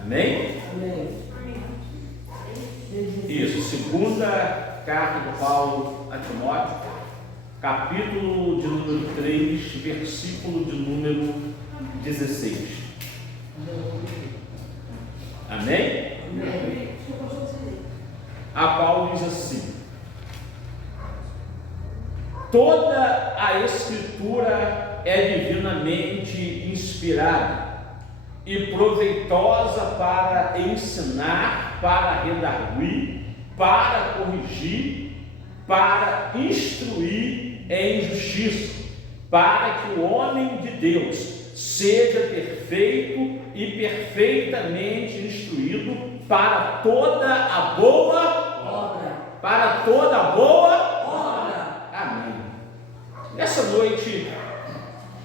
Amém? Amém. Isso, segunda carta do Paulo a Timóteo, capítulo de número 3, versículo de número 16. Amém? Amém. A Paulo diz assim: toda a Escritura é divinamente inspirada e proveitosa para ensinar, para redarguir, para corrigir, para instruir em justiça, para que o homem de Deus seja perfeito e perfeitamente instruído para toda a boa obra. Para toda a boa Obra. Amém. Nessa noite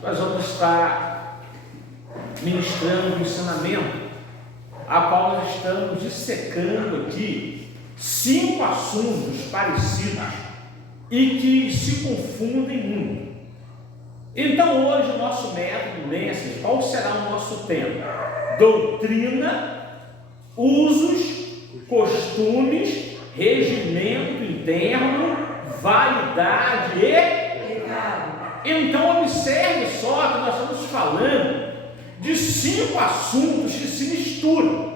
nós vamos estar ministrando um ensinamento a qual nós estamos dissecando aqui 5 assuntos parecidos e que se confundem muito. Então hoje o nosso método Lenses, qual será o nosso tema? Doutrina, usos, costumes, regimento interno, validade e Pecado. Então observe só que nós estamos falando de 5 assuntos que se misturam.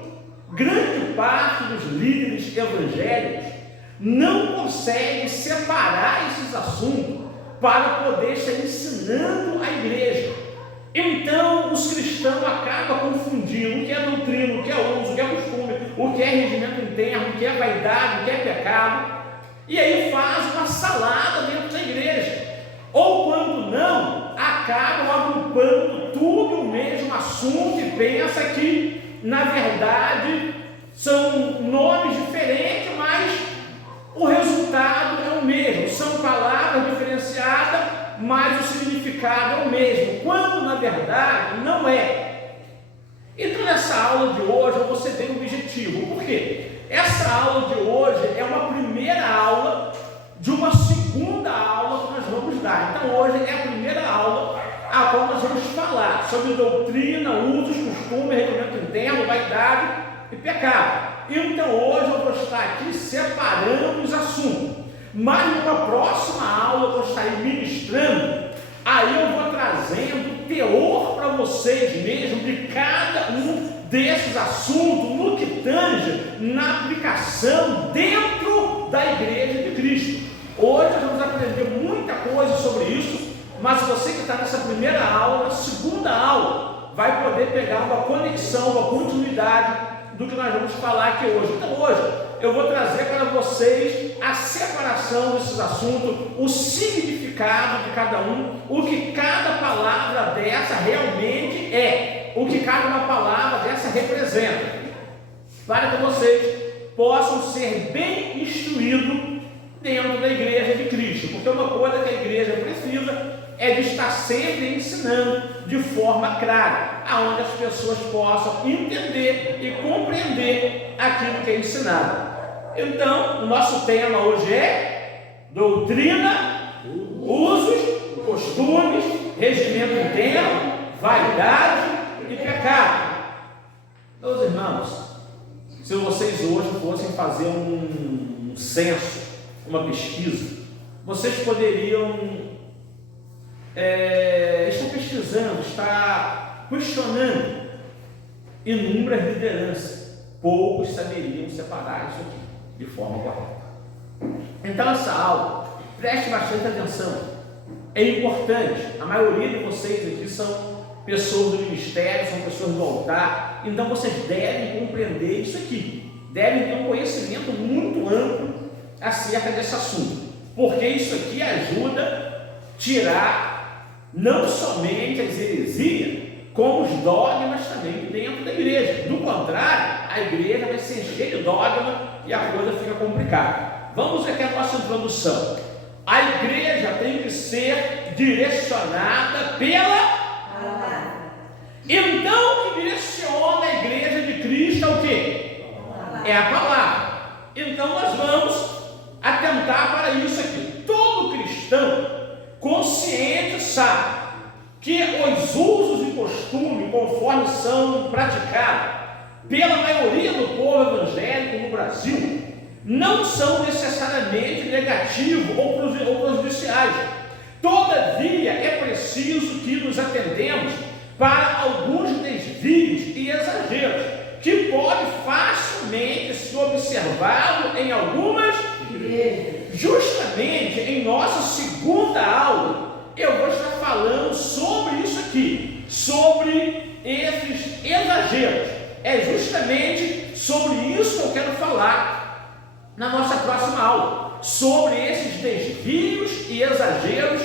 Grande parte dos líderes evangélicos não consegue separar esses assuntos para poder estar ensinando a igreja. Então os cristãos acabam confundindo o que é doutrina, o que é uso, o que é costume, o que é regimento interno, o que é vaidade, o que é pecado, e aí faz uma salada dentro da igreja. Ou quando não, acabam agrupando tudo o mesmo assunto e pensa que, na verdade, são nomes diferentes, mas o resultado é o mesmo. São palavras diferenciadas, mas o significado é o mesmo, quando na verdade não é. Então nessa aula de hoje eu vou ser bem objetivo. Por quê? Essa aula de hoje é uma primeira aula de uma segunda aula que nós vamos dar. Então hoje é a primeira aula a qual nós vamos falar sobre doutrina, usos, costumes, regimento interno, vaidade e pecado. Então hoje eu vou estar aqui separando os assuntos, mas numa próxima aula eu vou estar ministrando, aí eu vou trazendo teor para vocês mesmo de cada um desses assuntos no que tange na aplicação dentro da igreja de Cristo. Hoje nós vamos aprender muita coisa sobre isso, mas você que está nessa primeira aula, na segunda aula, vai poder pegar uma conexão, uma continuidade do que nós vamos falar aqui hoje. Então hoje eu vou trazer para vocês a separação desses assuntos, o significado de cada um, o que cada palavra dessa realmente é, o que cada uma palavra dessa representa, para que vocês possam ser bem instruídos dentro da igreja de Cristo, porque uma coisa que a igreja precisa é de estar sempre ensinando de forma clara, aonde as pessoas possam entender e compreender aquilo que é ensinado. Então, o nosso tema hoje é doutrina, usos, costumes, regimento interno, vaidade e pecado. Meus irmãos, se vocês hoje fossem fazer um censo, uma pesquisa, vocês poderiam estar pesquisando, estar questionando inúmeras lideranças. Poucos saberiam separar isso aqui de forma correta. Então essa aula, preste bastante atenção, é importante. A maioria de vocês aqui são pessoas do ministério, são pessoas do altar, então vocês devem compreender isso aqui, devem ter um conhecimento muito amplo acerca desse assunto, porque isso aqui ajuda a tirar não somente as heresias, como os dogmas também dentro da igreja. Do contrário, a igreja vai ser cheia de dogma e a coisa fica complicada. Vamos aqui à nossa introdução. A igreja tem que ser direcionada pela Palavra. Então, o que direciona a igreja de Cristo é o quê? É a palavra. Então nós vamos atentar para isso aqui. Todo cristão consciente sabe que os usos e costumes, conforme são praticados pela maioria do povo evangélico no Brasil, não são necessariamente negativos ou prejudiciais. Todavia, é preciso que nos atendemos para alguns desvios e exageros, que pode facilmente se observá-lo em algumas igrejas. Justamente em nossa segunda aula, eu vou estar falando sobre isso aqui, sobre esses exageros. É justamente sobre isso que eu quero falar na nossa próxima aula, sobre esses desvios e exageros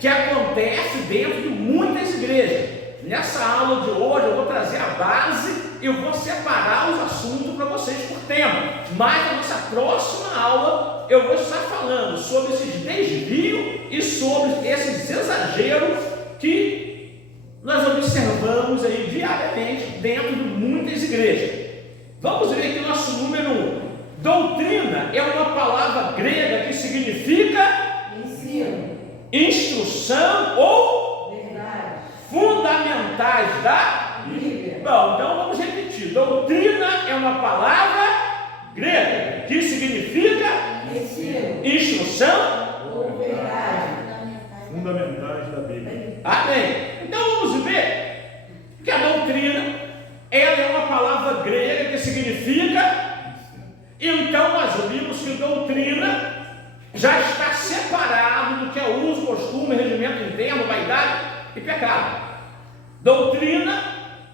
que acontecem dentro de muitas igrejas. Nessa aula de hoje eu vou trazer a base, eu vou separar os assuntos para vocês por tema, mas na nossa próxima aula eu vou estar falando sobre esses desvios e sobre esses exageros que nós observamos aí diariamente dentro de muitas igrejas. Vamos ver aqui o nosso número 1. Doutrina é uma palavra grega que significa ensino, instrução ou verdade, fundamentais da Bíblia. Bom, então vamos repetir. Doutrina é uma palavra grega que significa ensino, instrução ou verdade, fundamentais da Bíblia. Amém. Então vamos ver que a doutrina, ela é uma palavra grega que significa. Então nós vimos que doutrina já está separado do que é uso, costume, regimento interno, vaidade e pecado. Doutrina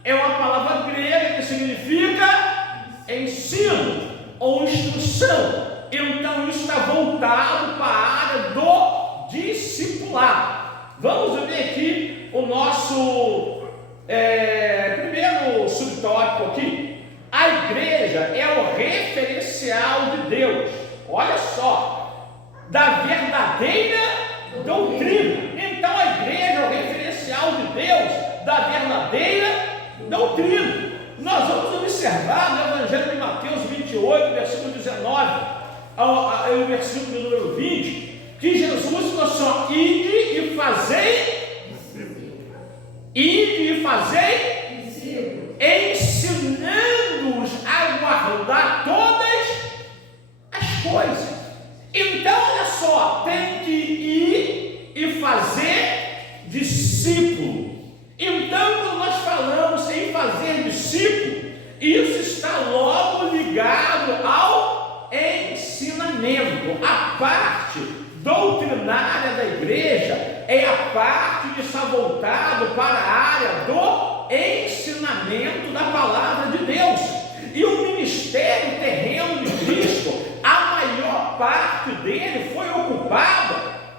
é uma palavra grega que significa ensino ou instrução. Então isso está voltado para a área do discipulado. Vamos ver aqui o nosso primeiro subtópico aqui. A igreja é o referencial de Deus, olha só, da verdadeira doutrina. Então a igreja é o referencial de Deus da verdadeira doutrina. Nós vamos observar no Evangelho de Mateus 28, versículo 19, ao versículo número 20, que Jesus falou só: ide e fazei, ensinando-os a guardar todas as coisas. Então, olha só, tem que ir e fazer discípulo. Então, quando nós falamos em fazer discípulo, isso está logo ligado ao ensinamento. A parte doutrinária da igreja é a parte que está voltado para a área do ensinamento da palavra de Deus. E o ministério terreno de Cristo, a maior parte dele foi ocupada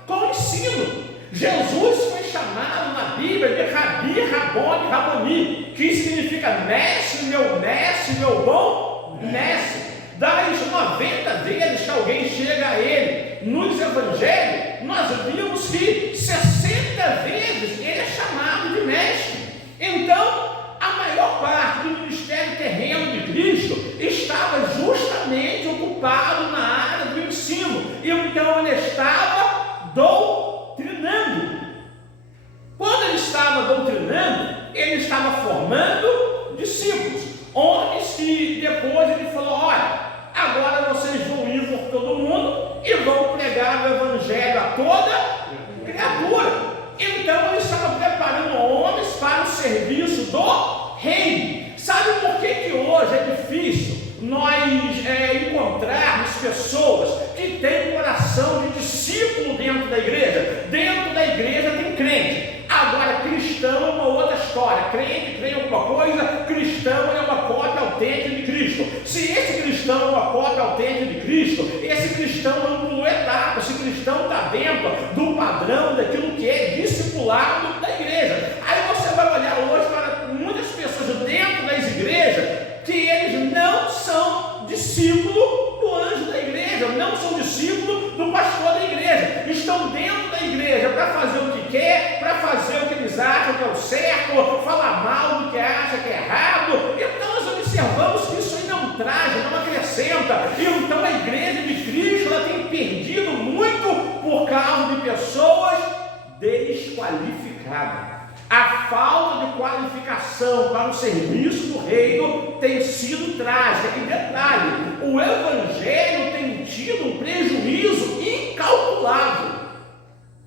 com o ensino. Jesus foi chamado na Bíblia de Rabi, Rabone, Raboni, que significa mestre, meu bom mestre. Das 90 vezes que alguém chega a ele nos evangelhos, nós vimos que 60 vezes ele é chamado de mestre. Então, a maior parte do ministério terreno de Cristo estava justamente ocupado na área do ensino. Então ele estava doutrinando. Quando ele estava doutrinando, ele estava formando discípulos, homens que depois ele falou: olha, agora vocês vão ir por todo mundo e vão pregar o evangelho a toda criatura. Então ele estava preparando homens para o serviço do reino. Sabe por que hoje é difícil nós encontrarmos pessoas que têm coração de discípulo dentro da igreja? Dentro da igreja tem crente. Agora, cristão é uma outra história. Crente crê em alguma coisa, cristão é uma cópia autêntica de Cristo. Se esse cristão é uma cópia autêntica de Cristo, esse cristão não pulou etapa, esse cristão está dentro do padrão daquilo que é discipulado da igreja. Aí você vai olhar hoje para muitas pessoas dentro das igrejas que eles não são discípulos do anjo da igreja, não são discípulos do pastor da igreja, estão dentro da igreja para fazer o que quer, para fazer o que eles acham que é o certo, falar mal do que acha que é errado. Então nós observamos que isso aí não traz, não acrescenta. Então a igreja de Cristo ela tem perdido muito por causa de pessoas desqualificadas. A falta de qualificação para o serviço do reino tem sido trágica. E detalhe, o evangelho tem tido um prejuízo incalculável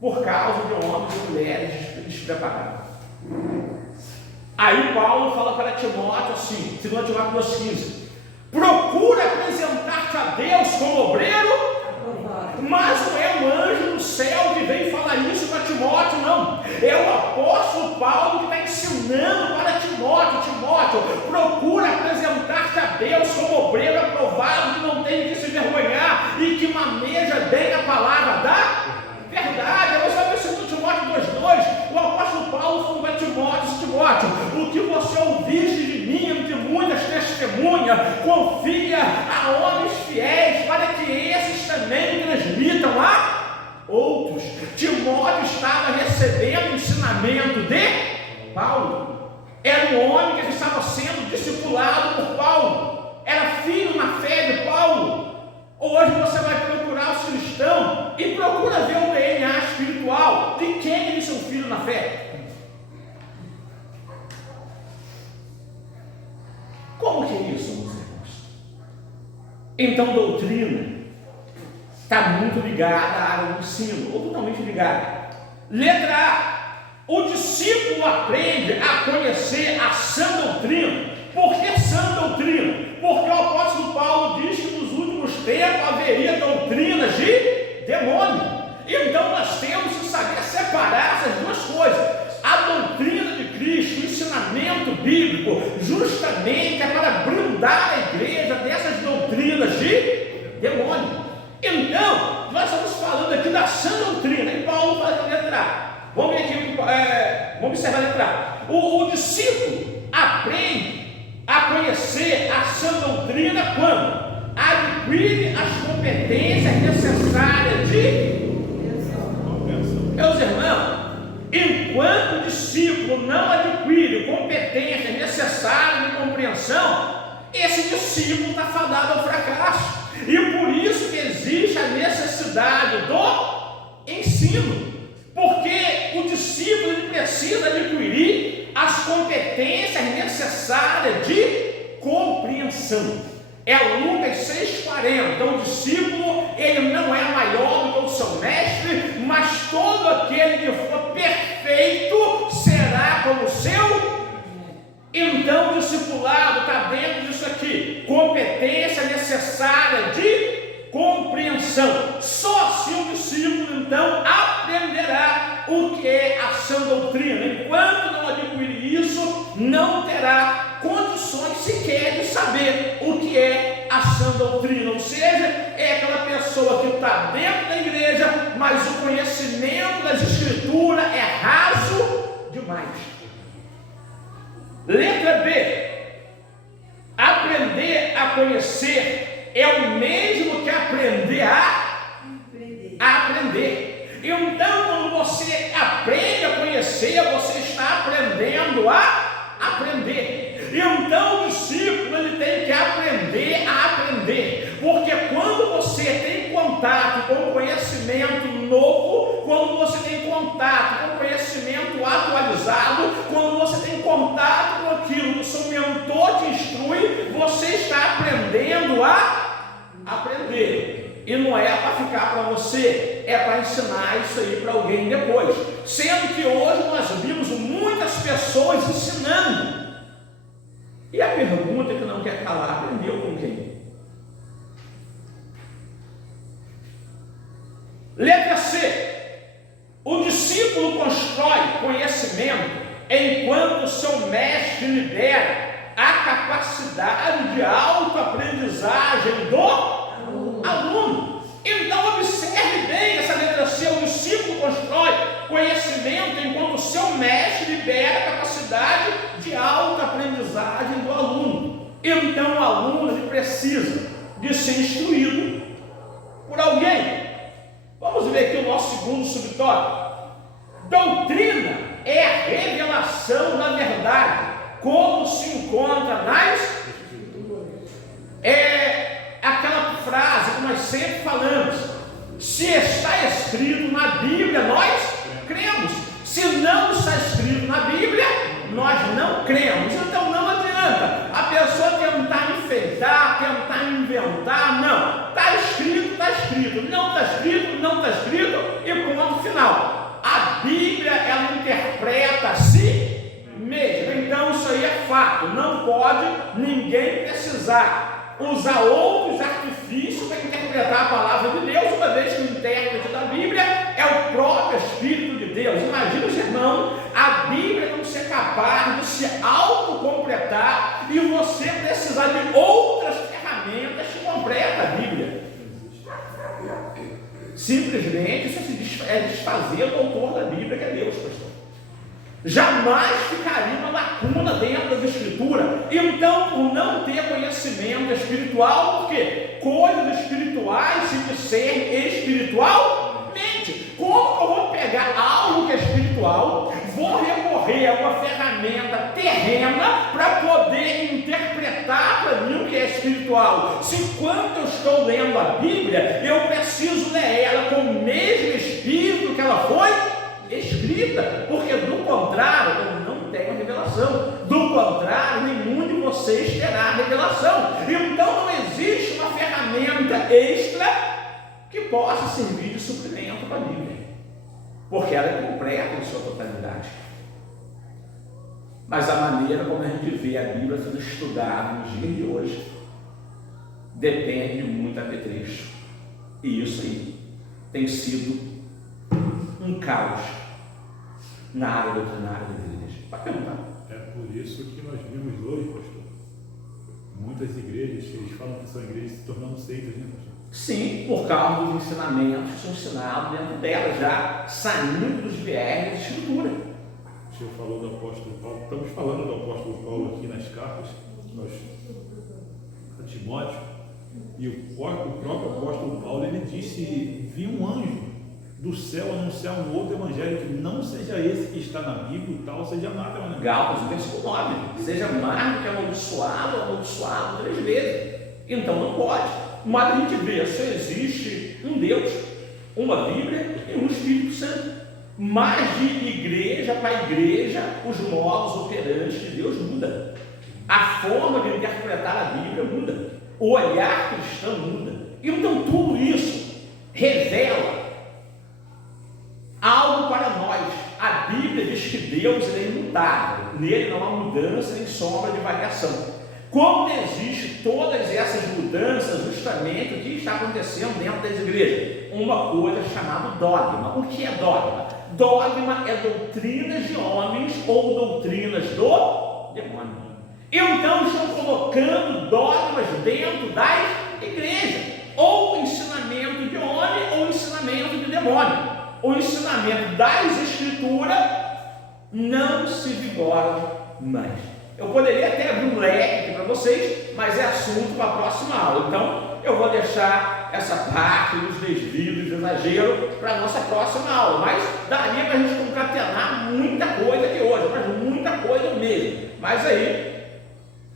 por causa de homens e mulheres despreparados. Aí Paulo fala para Timóteo assim, 2 Timóteo 2,15: procura apresentar-te a Deus como obreiro, mas não é um anjo do céu que vem falar isso para Timóteo, não. É o apóstolo Paulo que está ensinando para Timóteo: Timóteo, procura apresentar-te a Deus como obreiro aprovado, que não tem que se vergonhar e que maneja bem a palavra da verdade. Você vai ver 2 Timóteo 2,2, o apóstolo Paulo falando para Timóteo: Timóteo, o que você ouviste de mim, de muitas testemunhas, confia a homens fiéis, para que esses também transmitam a outros. Timóteo estava recebendo o ensinamento de Paulo. Era um homem que estava sendo discipulado por Paulo, era filho na fé de Paulo. Hoje você vai procurar o cristão e procura ver o DNA espiritual de quem ele é seu filho na fé. Como que é isso, meus irmãos? Então, doutrina está muito ligada à área do ensino, ou totalmente ligada. Letra A: o discípulo aprende a conhecer a sã doutrina. Por que sã doutrina? Porque o apóstolo Paulo diz que nos últimos tempos haveria doutrinas de demônio. Então nós temos que saber separar essas duas coisas. A doutrina de Cristo, o ensinamento bíblico, justamente é para brindar a igreja dessas doutrinas de demônio. Então, nós estamos falando aqui da sã doutrina, e Paulo faz a letra A. Vamos ver aqui, vamos observar a letra A. O discípulo aprende a conhecer a sã doutrina quando adquire as competências necessárias de... Meus irmãos, enquanto o discípulo não adquire competências necessárias de compreensão, esse discípulo está fadado ao fracasso. E por isso que existe a necessidade do ensino, porque o discípulo ele precisa adquirir as competências necessárias de compreensão. É Lucas 6,40. Então o discípulo ele não é maior do que o seu mestre, mas todo aquele que for perfeito será como o seu. Então o discipulado está dentro disso aqui: competência necessária de compreensão. Só se o discípulo então aprenderá o que é a sã doutrina. Enquanto não adquirir isso, não terá condições sequer de saber o que é a sã doutrina. Ou seja, é aquela pessoa que está dentro da igreja, mas o conhecimento das escrituras é raso demais. Letra B: aprender a conhecer é o mesmo que aprender a aprender. Então, quando você aprende a conhecer, você está aprendendo a aprender. Então, o discípulo ele tem que aprender a aprender, porque quando você tem contato com o conhecimento novo, quando você tem contato com o conhecimento atualizado, quando você tem contato com aquilo que o seu mentor te instrui, você está aprendendo a aprender. E não é para ficar para você, é para ensinar isso aí para alguém depois. Sendo que hoje nós vimos muitas pessoas ensinando. E a pergunta que não quer calar: aprendeu com quem? Letra C: o discípulo constrói conhecimento enquanto o seu mestre libera a capacidade de autoaprendizagem do aluno. Então observe bem essa letra C: o discípulo constrói conhecimento enquanto o seu mestre libera a capacidade de autoaprendizagem do aluno. Então o aluno ele precisa de ser instruído por alguém. Vamos ver aqui o nosso segundo subtópico. Doutrina é a revelação da verdade, como se encontra nas... É aquela frase que nós sempre falamos: se está escrito na Bíblia, nós cremos. Se não está escrito na Bíblia, escrito, não está escrito, não está escrito, e ponto final. A Bíblia, ela interpreta a si mesma. Então isso aí é fato. Não pode ninguém precisar usar outros artifícios para interpretar a palavra de Deus, uma vez que o intérprete da Bíblia é o próprio Espírito de Deus. Imagina, irmão, a Bíblia não ser capaz de se autocompletar e você precisar de outras ferramentas que completam a Bíblia. Simplesmente isso é desfazer do autor da Bíblia, que é Deus, pastor. Jamais ficaria uma lacuna dentro da Escritura. Então, por não ter conhecimento espiritual, porque coisas espirituais se discernem espiritualmente. Como que eu vou pegar algo que é espiritual, vou recorrer a uma ferramenta terrena para poder interpretar para mim o que é espiritual? Se quando eu estou lendo a Bíblia, eu preciso ler ela com o mesmo espírito que ela foi escrita, porque do contrário eu não tenho revelação, do contrário nenhum de vocês terá revelação. Então não existe uma ferramenta extra que possa servir de suprimento para a Bíblia, porque ela é completa em sua totalidade. Mas a maneira como a gente vê a Bíblia sendo estudada nos dias de hoje depende de muito apetrecho, e isso aí tem sido um caos na área doutrinária da igreja. Pode perguntar. É por isso que nós vimos hoje, pastor, muitas igrejas, eles falam que são igrejas se tornando seitas, né, pastor? Sim, por causa dos ensinamentos que são ensinados dentro delas, já saindo dos viés da Escritura. O senhor falou do apóstolo Paulo, estamos falando do apóstolo Paulo aqui nas cartas, a Timóteo, e o próprio apóstolo Paulo, ele disse: vi um anjo do céu anunciar um outro evangelho que não seja esse que está na Bíblia, e tal seja anátema. Gálatas, versículo 9, seja mais do que amaldiçoado 3 vezes. Então não pode. Mas a gente vê, só existe um Deus, uma Bíblia e um Espírito Santo. Mas de igreja para igreja, os modos operantes de Deus mudam. A forma de interpretar a Bíblia muda. O olhar cristão muda. Então tudo isso revela algo para nós. A Bíblia diz que Deus é imutável, nele não há mudança nem sombra de variação. Como existe todas essas mudanças, justamente o que está acontecendo dentro das igrejas? Uma coisa chamada dogma. O que é dogma? Dogma é doutrinas de homens ou doutrinas do demônio. Então estão colocando dogmas dentro das igrejas, ou ensinamento de homem ou ensinamento de demônio. O ensinamento das Escrituras não se vigora mais. Eu poderia até abrir um leque aqui para vocês, mas é assunto para a próxima aula. Então, eu vou deixar essa parte dos desvios, do exagero, para a nossa próxima aula. Mas daria para a gente concatenar muita coisa aqui hoje, mas muita coisa mesmo. Mas aí,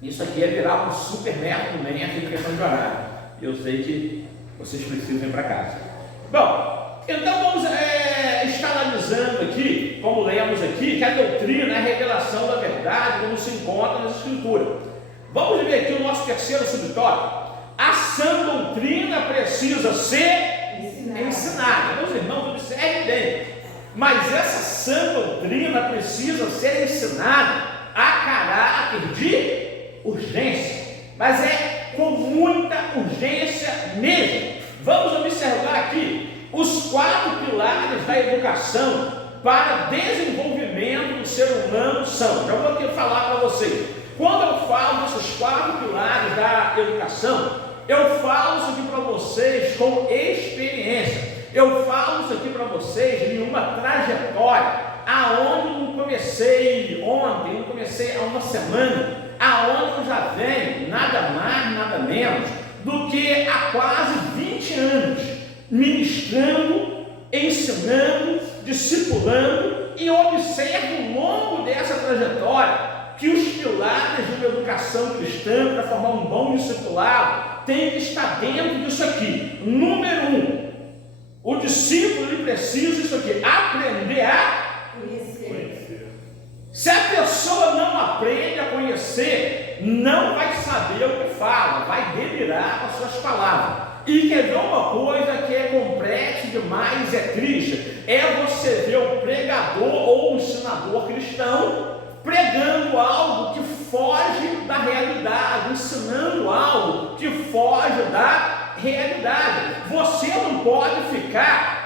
isso aqui é virar um super método, nem é questão de horário. Eu sei que vocês precisam ir para casa. Bom, então vamos estar analisando aqui, como lemos aqui, que a doutrina é a revelação da verdade, como se encontra nas Escrituras. Vamos ver aqui o nosso terceiro subtópico. A sã doutrina precisa ser ensinada. Meus irmãos, observem bem. Mas essa sã doutrina precisa ser ensinada a caráter de urgência. Mas é com muita urgência mesmo. Vamos observar aqui os 4 pilares da educação para desenvolvimento do ser humano são. Já vou aqui falar para vocês. Quando eu falo desses 4 pilares da educação, eu falo isso aqui para vocês com experiência. Eu falo isso aqui para vocês em uma trajetória, aonde eu não comecei ontem, eu não comecei há uma semana, aonde eu já venho nada mais, nada menos do que há quase 20 anos ministrando, ensinando, discipulando, e observo ao longo dessa trajetória que os pilares de uma educação cristã para formar um bom discipulado tem que estar dentro disso aqui. Número 1, o discípulo ele precisa isso aqui, aprender a conhecer. Se a pessoa não aprende a conhecer, não vai saber o que fala, vai delirar com as suas palavras. E quer ver uma coisa que é complexa demais, é triste, é você ver o pregador ou o ensinador cristão pregando algo que foge da realidade, ensinando algo que foge da realidade. Você não pode ficar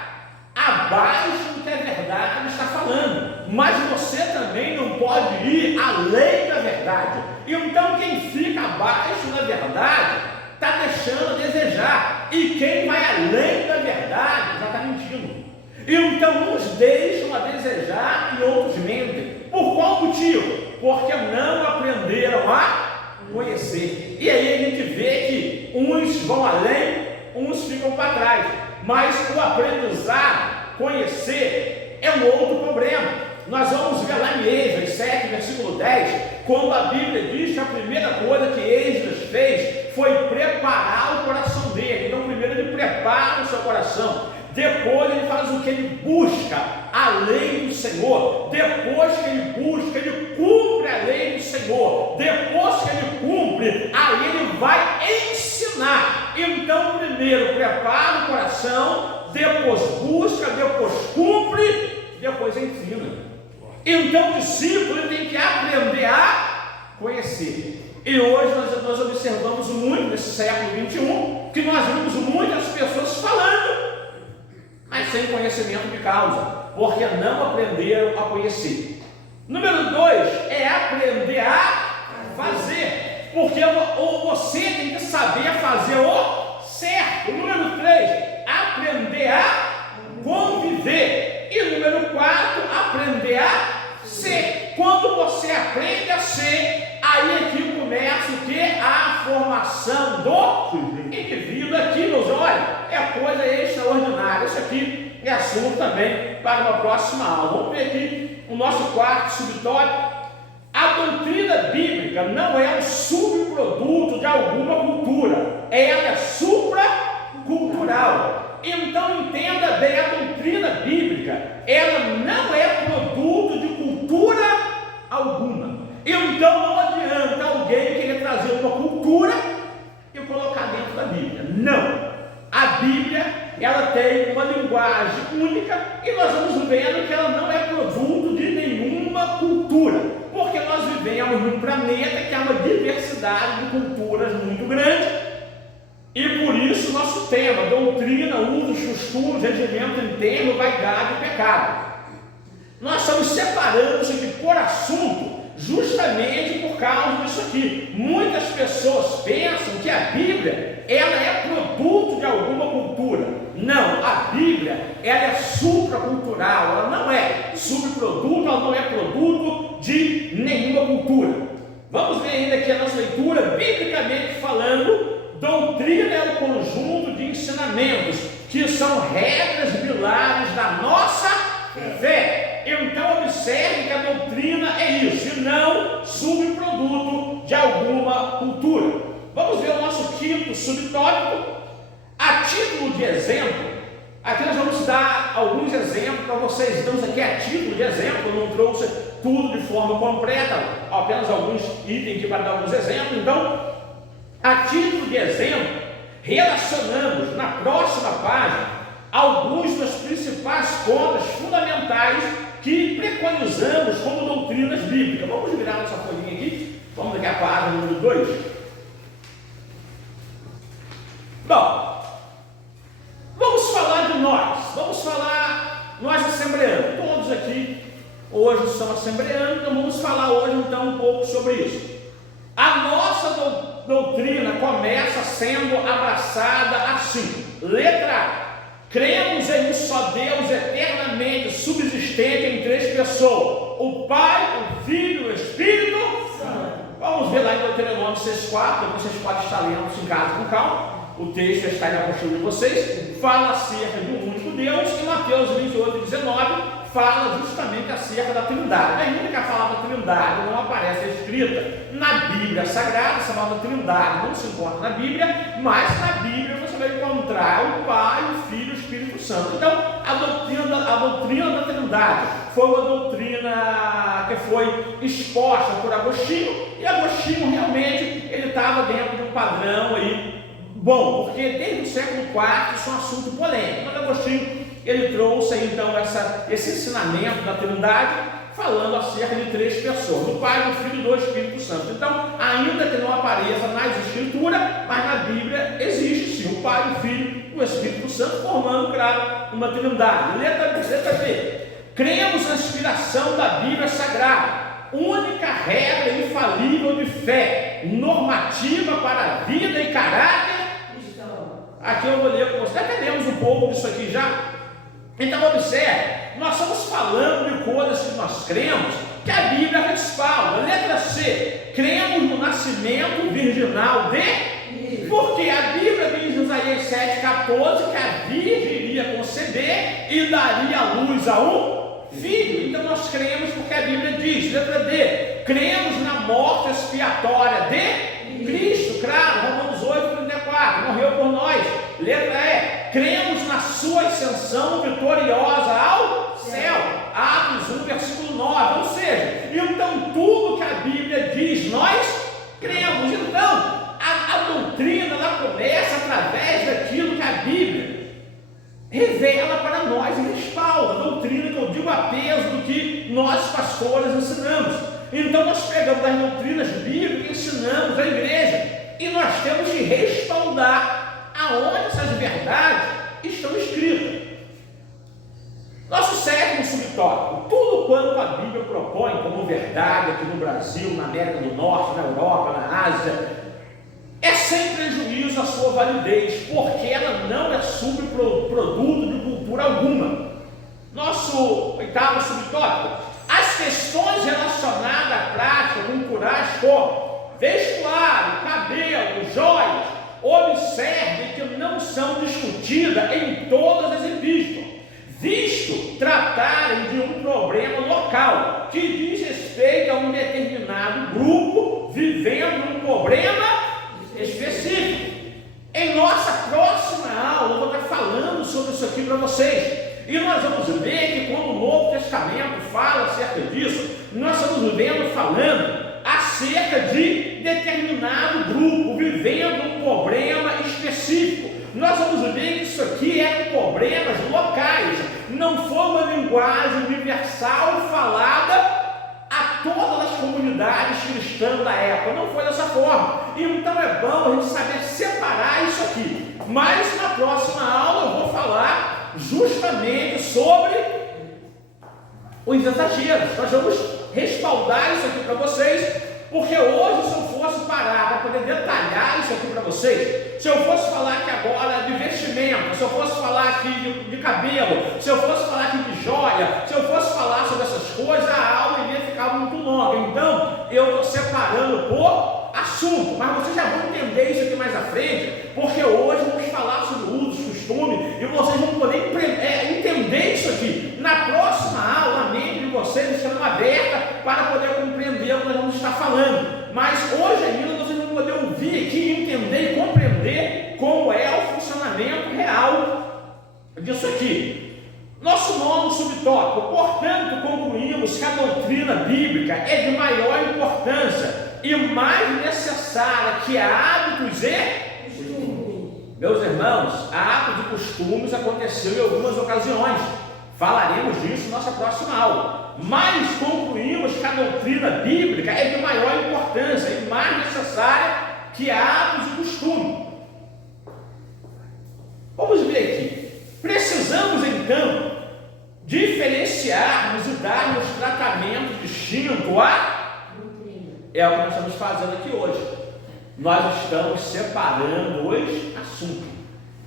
abaixo do que a verdade está falando, mas você também não pode ir além da verdade. Então quem fica abaixo da verdade está deixando a desejar, e quem vai além da verdade já está mentindo. Então uns deixam a desejar e outros mentem. Por qual motivo? Porque não aprenderam a conhecer. E aí a gente vê que uns vão além, uns ficam para trás. Mas o aprendizado, conhecer, é um outro problema. Nós vamos ver lá em Esdras 7, versículo 10, quando a Bíblia diz que a primeira coisa que Esdras fez foi preparar o coração dele. Então primeiro ele prepara o seu coração, depois ele faz o que? Ele busca a lei do Senhor. Depois que ele busca, ele cumpre a lei do Senhor. Depois que ele cumpre, aí ele vai ensinar. Então primeiro prepara o coração, depois busca, depois cumpre, depois ensina. Então o discípulo tem que aprender a conhecer. E hoje nós observamos muito nesse século 21 que nós vemos muitas pessoas falando, mas sem conhecimento de causa, porque não aprenderam a conhecer. Número 2 é aprender a fazer, porque você tem que saber fazer o certo. Número 3, aprender a conviver. E número 4, aprender a ser. Quando você aprende a ser, aí aqui começa o que? A formação do indivíduo. Aqui, meus olhos, é coisa extraordinária. Isso aqui é assunto também para uma próxima aula. Vamos ver aqui o nosso quarto subtópico. A doutrina bíblica não é um subproduto de alguma cultura, ela é supracultural. Então entenda bem, a doutrina bíblica, ela não é produto de cultura alguma. Então não adianta alguém querer trazer uma cultura e colocar dentro da Bíblia. Não. A Bíblia, ela tem uma linguagem única e nós vamos vendo que ela não é produto de nenhuma cultura, porque nós vivemos num planeta que há uma diversidade de culturas muito grande. E por isso nosso tema, doutrina, usos, costumes, regimento interno, vaidade e pecado. Nós estamos separando isso aqui por assunto justamente por causa disso aqui. Muitas pessoas pensam que a Bíblia, ela é produto de alguma cultura. Não, a Bíblia, ela é supracultural, ela não é subproduto, ela não é produto de nenhuma cultura. Vamos ver ainda aqui a nossa leitura, biblicamente falando. Doutrina é um conjunto de ensinamentos que são regras pilares da nossa fé. Então observe que a doutrina é isso, e não subproduto de alguma cultura. Vamos ver o nosso quinto subtópico. A título de exemplo, aqui nós vamos dar alguns exemplos para vocês. Então isso aqui é a título de exemplo, eu não trouxe tudo de forma completa, apenas alguns itens aqui para dar alguns exemplos. Então, a título de exemplo, relacionamos na próxima página alguns dos principais pontos fundamentais que preconizamos como doutrinas bíblicas. Vamos virar nossa folhinha aqui, vamos ligar a página número 2. Bom, vamos falar de nós assembleanos, todos aqui hoje são assembleanos, então vamos falar hoje então um pouco sobre isso. A nossa doutrina começa sendo abraçada assim. Letra A. Cremos em um só Deus eternamente subsistente em 3 pessoas: o Pai, o Filho e o Espírito Santo. Vamos ver lá em Deuteronômio 6,4. Depois vocês podem estar lendo isso em casa com calma. O texto está aí na apostila de vocês. Fala acerca de um único Deus. E Mateus 28,19 fala justamente acerca da Trindade. A única palavra Trindade não aparece escrita na Bíblia Sagrada. Essa palavra Trindade não se encontra na Bíblia, mas na Bíblia você vai encontrar o Pai, o Filho e o Espírito Santo. Então, a doutrina da Trindade foi uma doutrina que foi exposta por Agostinho, e Agostinho realmente ele estava dentro de um padrão aí bom, porque desde o século IV isso é um assunto polêmico. Mas Agostinho, ele trouxe aí, então esse ensinamento da Trindade, falando acerca de 3 pessoas, do Pai, do Filho e do Espírito Santo. Então, ainda que não apareça nas Escrituras, mas na Bíblia existe sim o Pai, o Filho e o Espírito Santo, formando, claro, uma Trindade. Letra B. Cremos na inspiração da Bíblia Sagrada, única regra infalível de fé, normativa para a vida e caráter. Aqui eu vou ler com vocês. Já entendemos um pouco disso aqui já. Então observe, nós estamos falando de coisas que nós cremos, que a Bíblia respalda. Letra C, cremos no nascimento virginal de... Porque a Bíblia diz em Isaías 7,14 que a virgem iria conceber e daria à luz a um filho. Então nós cremos porque a Bíblia diz. Letra D, cremos na morte expiatória de Cristo, claro, Romanos 8,34, morreu por nós. Letra E, cremos na sua ascensão vitoriosa ao céu, Atos 1, versículo 9, ou seja, então tudo que a Bíblia diz, nós cremos. Então, a doutrina, ela começa através daquilo que a Bíblia revela para nós e respalda, a doutrina que eu digo a peso do que nós pastores ensinamos. Então nós pegamos as doutrinas bíblicas e ensinamos à igreja, e nós temos que respaldar aonde essas verdades estão escritas. Nosso 7º subtópico, tudo quanto a Bíblia propõe como verdade aqui no Brasil, na América do Norte, na Europa, na Ásia, é sem prejuízo a sua validez, porque ela não é subproduto de cultura alguma. Nosso 8º subtópico, as questões relacionadas à prática culturais como vestuário, cabelo, joias, observe que não são discutidas em todas as epístolas, visto tratarem de um problema local que diz respeito a um determinado grupo vivendo um problema específico. Em nossa próxima aula eu vou estar falando sobre isso aqui para vocês, e nós vamos ver que quando o Novo Testamento fala acerca disso, nós estamos falando acerca de determinado grupo vivendo um problema específico. Nós vamos ver que isso aqui é problemas locais, não foi uma linguagem universal falada a todas as comunidades cristãs da época, não foi dessa forma. Então é bom a gente saber separar isso aqui. Mas na próxima aula eu vou falar justamente sobre os exageros. Nós vamos respaldar isso aqui para vocês, porque hoje, se eu fosse parar para poder detalhar isso aqui para vocês, se eu fosse falar aqui agora de vestimenta, se eu fosse falar aqui de cabelo, se eu fosse falar aqui de joia, se eu fosse falar sobre essas coisas, a aula iria ficar muito longa. Então, eu estou separando por assunto, mas vocês já vão entender isso aqui mais à frente, porque hoje vamos falar sobre usos, costumes, e vocês vão poder entender isso aqui. Na próxima aula, a mente de vocês estará aberta para poder compreender o que nós vamos estar falando. Mas hoje ainda vocês vão poder ouvir aqui, entender e compreender como é o funcionamento real disso aqui. Nosso 9º subtópico, portanto, concluímos que a doutrina bíblica é de maior importância e mais necessária que hábitos e costumes. Meus irmãos, hábitos e costumes aconteceu em algumas ocasiões. Falaremos disso na nossa próxima aula. Mas concluímos que a doutrina bíblica é de maior importância e mais necessária que hábitos e costumes. Vamos ver aqui. Precisamos então diferenciarmos e darmos tratamento distinto a... É o que nós estamos fazendo aqui hoje. Nós estamos separando os assuntos.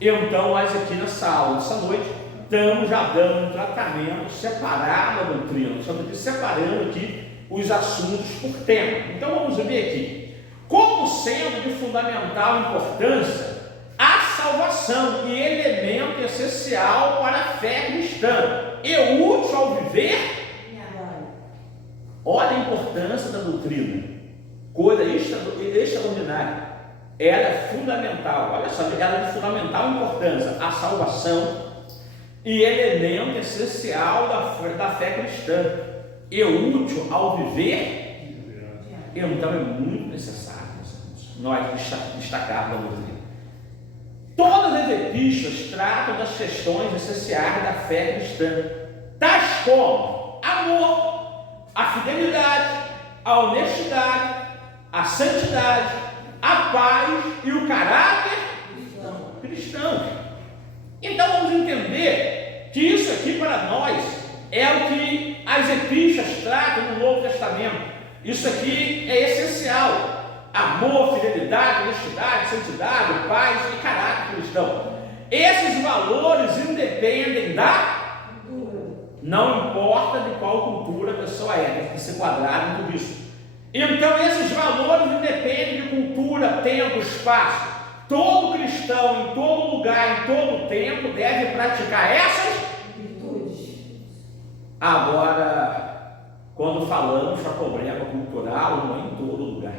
Então, nós aqui nessa aula, nessa noite, estamos já dando um tratamento separado da doutrina. Estamos aqui separando aqui os assuntos por tema. Então, vamos ver aqui. Como sendo de fundamental importância a salvação e elemento essencial para a fé cristã e útil ao viver. Olha a importância da doutrina. Coisa extraordinária. Ela é fundamental. Olha só, ela é de fundamental importância. A salvação e elemento essencial da fé cristã e útil ao viver. Então é muito necessário nós destacarmos a doutrina. Todas as epístolas tratam das questões essenciais da fé cristã, tais como amor, a fidelidade, a honestidade, a santidade, a paz e o caráter cristão. Então vamos entender que isso aqui para nós é o que as epístolas tratam no Novo Testamento. Isso aqui é essencial. Amor, fidelidade, honestidade, santidade, paz e caráter cristão. Esses valores independem da... Não importa de qual cultura a pessoa é, tem que se enquadrar em tudo isso. Então esses valores independem de cultura, tempo, espaço. Todo cristão, em todo lugar, em todo tempo, deve praticar essas virtudes. Agora, quando falamos da problema cultural, não é em todo lugar.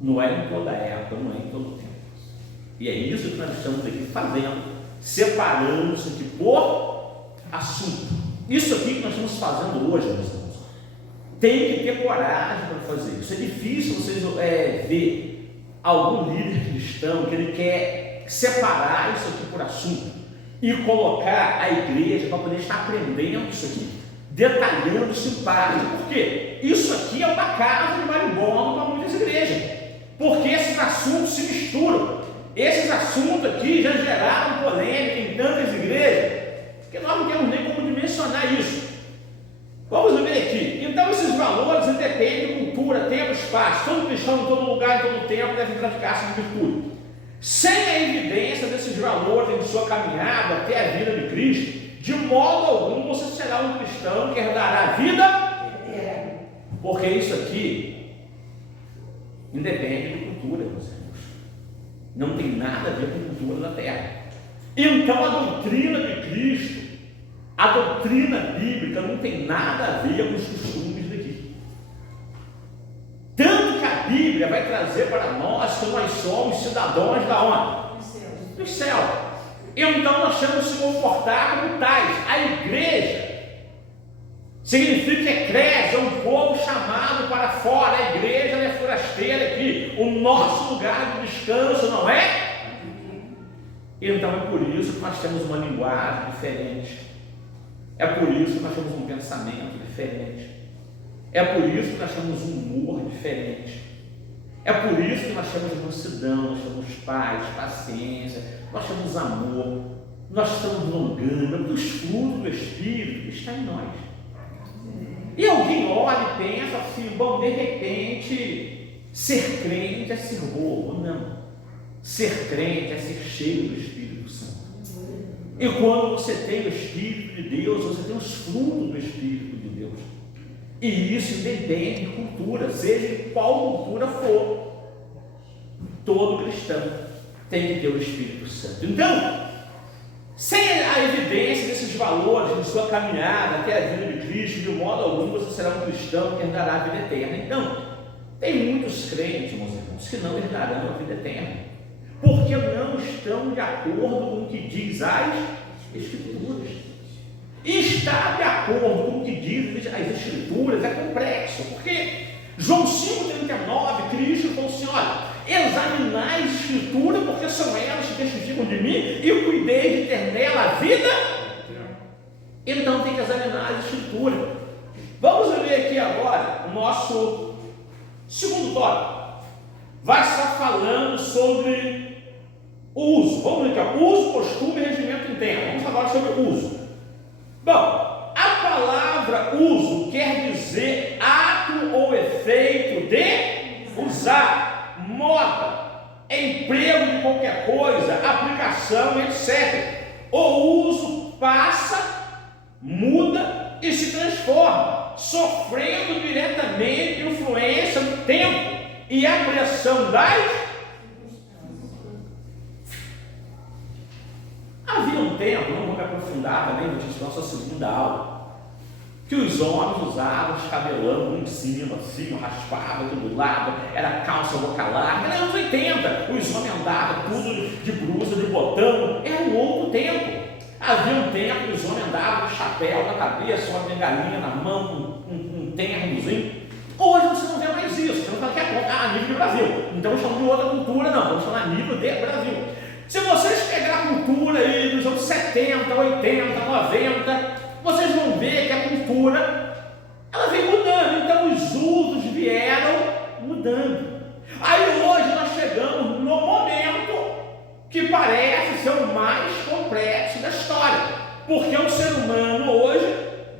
Não é em toda época, não é em todo tempo. E é isso que nós estamos aqui fazendo, separando isso aqui por assunto. Isso aqui que nós estamos fazendo hoje, meus irmãos, tem que ter coragem para fazer isso. É difícil vocês ver algum líder cristão que ele quer separar isso aqui por assunto e colocar a igreja para poder estar aprendendo isso aqui, detalhando isso em parte. Por quê? Isso aqui é uma casa de marimbondo para muitas igrejas. Porque esses assuntos se misturam. Esses assuntos aqui já geraram polêmica em tantas igrejas que nós não temos nem como dimensionar isso. Vamos ver aqui. Então esses valores independem de cultura, tempo, espaço. Todo cristão em todo lugar, em todo tempo deve praticar essa virtude. Sem a evidência desses valores em sua caminhada até a vida de Cristo, de modo algum você será um cristão que herdará a vida, porque isso aqui independe de cultura, meus irmãos. Não tem nada a ver com a cultura da terra. Então a doutrina de Cristo, a doutrina bíblica não tem nada a ver com os costumes daqui. Tanto que a Bíblia vai trazer para nós que nós somos cidadãos da onde? Do céu. Então nós temos que se comportar como tais. A igreja significa que eclésia, um povo chamado para fora. A igreja é forasteira aqui. O nosso lugar de descanso não é? Então é por isso que nós temos uma linguagem diferente. É por isso que nós temos um pensamento diferente. É por isso que nós temos um humor diferente. É por isso que nós temos mansidão, nós temos paz, paciência, nós temos amor, nós estamos longando, porque os frutos do Espírito estão em nós. E alguém olha e pensa assim, bom, de repente, ser crente é ser bobo. Não. Ser crente é ser cheio do Espírito Santo. E quando você tem o Espírito de Deus, você tem os frutos do Espírito de Deus. E isso depende de cultura, seja qual cultura for. Todo cristão tem que ter o Espírito Santo. Então, sem a evidência desses valores de sua caminhada até a vida de Cristo, de modo algum você será um cristão que herdará a vida eterna. Então, tem muitos crentes, meus irmãos, que não herdarão a vida eterna, porque não estão de acordo com o que diz as Escrituras. E estar de acordo com o que diz as Escrituras é complexo, porque João 5,39, Cristo falou assim, olha, examinai as Escrituras, porque são elas que testificam de mim, e cuidei de ter nela a vida. Então tem que examinar as Escrituras. Vamos ver aqui agora o nosso segundo tópico. Vai estar falando sobre o uso. Vamos ver aqui, uso, costume e regimento interno. Vamos falar sobre o uso. Bom, a palavra uso quer dizer ato ou efeito de usar, moda, emprego de qualquer coisa, aplicação, etc. O uso passa, muda e se transforma, sofrendo diretamente influência do tempo e a pressão das... Havia um tempo, não vou me aprofundar também, vou te nossa segunda aula, que os homens usavam os cabelão em cima, assim, raspava tudo do lado, era calça boca larga, era anos 80, os homens andavam tudo de blusa, de botão, era um outro tempo. Havia um tempo que os homens andavam com chapéu na cabeça, uma bengalinha na mão, um ternozinho. Hoje você não vê mais isso, você não fala que é a nível de Brasil, então estamos de outra cultura, não, estamos falando a nível de Brasil. Se vocês pegarem a cultura aí dos anos 70, 80, 90, vocês vão ver que a cultura ela vem mudando, então os usos vieram mudando. Aí hoje nós chegamos no momento que parece ser o mais complexo da história, porque o ser humano hoje,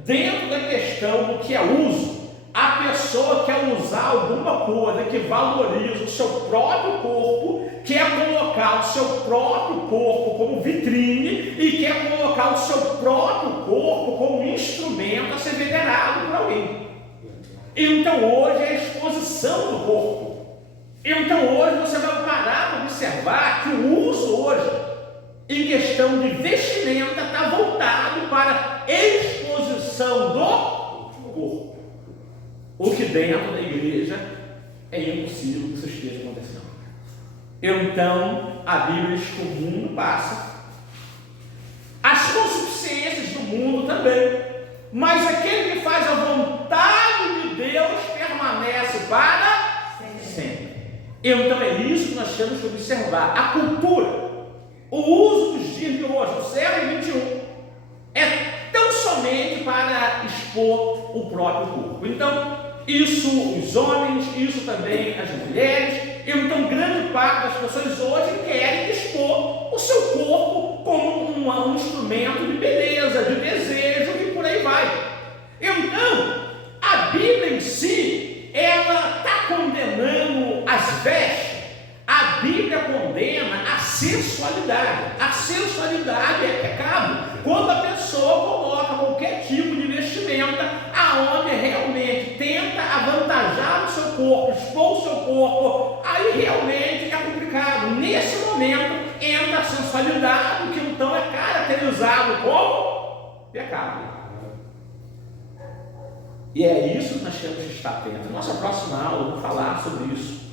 dentro da questão do que é uso, a pessoa quer usar alguma coisa que valoriza o seu próprio corpo, quer colocar o seu próprio corpo como vitrine e quer colocar o seu próprio corpo como instrumento a ser venerado por alguém. Então hoje é a exposição do corpo. Então hoje você vai parar para observar que o uso hoje, em questão de vestimenta, está voltado para a exposição do corpo. O que dentro da igreja é impossível que isso esteja acontecendo. Então, a Bíblia diz que o mundo passa, as concupiscências do mundo também, mas aquele que faz a vontade de Deus permanece para sempre. Então é isso que nós temos que observar. A cultura, o uso dos dias de hoje, do século XXI, é tão somente para expor o próprio corpo. Então, isso os homens, isso também as mulheres. Então, grande parte das pessoas hoje querem expor o seu corpo como um instrumento de beleza, de desejo e por aí vai. Então, a Bíblia em si, ela está condenando as vestes. A Bíblia condena a sensualidade. A sensualidade é pecado. Quando a pessoa coloca qualquer tipo de vestimenta aonde realmente tenta avantajar o seu corpo, expor o seu corpo, aí realmente é complicado. Nesse momento entra a sensualidade, que então é caracterizado como pecado. E é isso que nós temos que estar atentos. Nossa próxima aula eu vou falar sobre isso.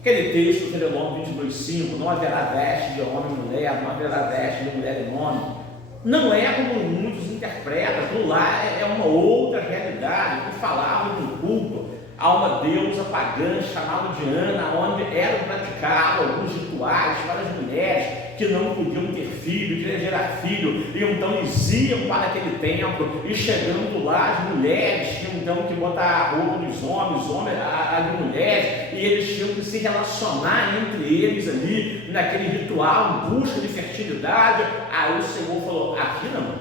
Aquele texto, Filemão 22,5, não haverá veste de homem e mulher, não haverá veste de mulher e homem. Não é como muitos interpretam, aquilo lá é uma outra realidade, que falava de um culto a uma deusa pagã chamada Diana, onde eram praticados alguns rituais para as mulheres que não podiam ter filho, queriam gerar filho, e então eles iam para aquele templo, e chegando lá as mulheres tinham então que botar a roupa dos homens, os homens a de mulheres, e eles tinham que se relacionar entre eles ali, naquele ritual, em busca de fertilidade. Aí o Senhor falou, aqui não,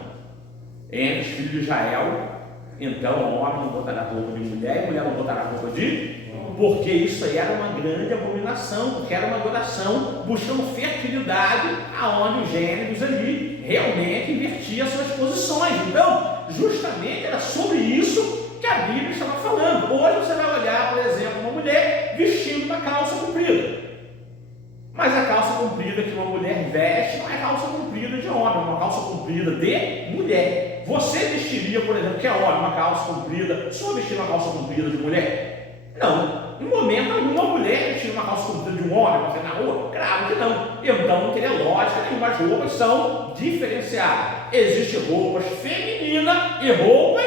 entre os filhos de Israel, então o homem não botará roupa de mulher, e a mulher não botará roupa de... Porque isso aí era uma grande abominação, porque era uma adoração buscando fertilidade, aonde os gêneros ali realmente invertiam suas posições. Então, justamente era sobre isso que a Bíblia estava falando. Hoje você vai olhar, por exemplo, uma mulher vestindo uma calça comprida. Mas a calça comprida que uma mulher veste não é calça comprida de homem, é uma calça comprida de mulher. Você vestiria, por exemplo, que é homem, uma calça comprida, só vestir uma calça comprida de mulher? Não. Em momento algum, uma mulher vestir uma calça comprida de um homem para sair na rua? Claro que não. Então não teria lógica nenhuma. As roupas são diferenciadas. Existem roupas femininas e roupas.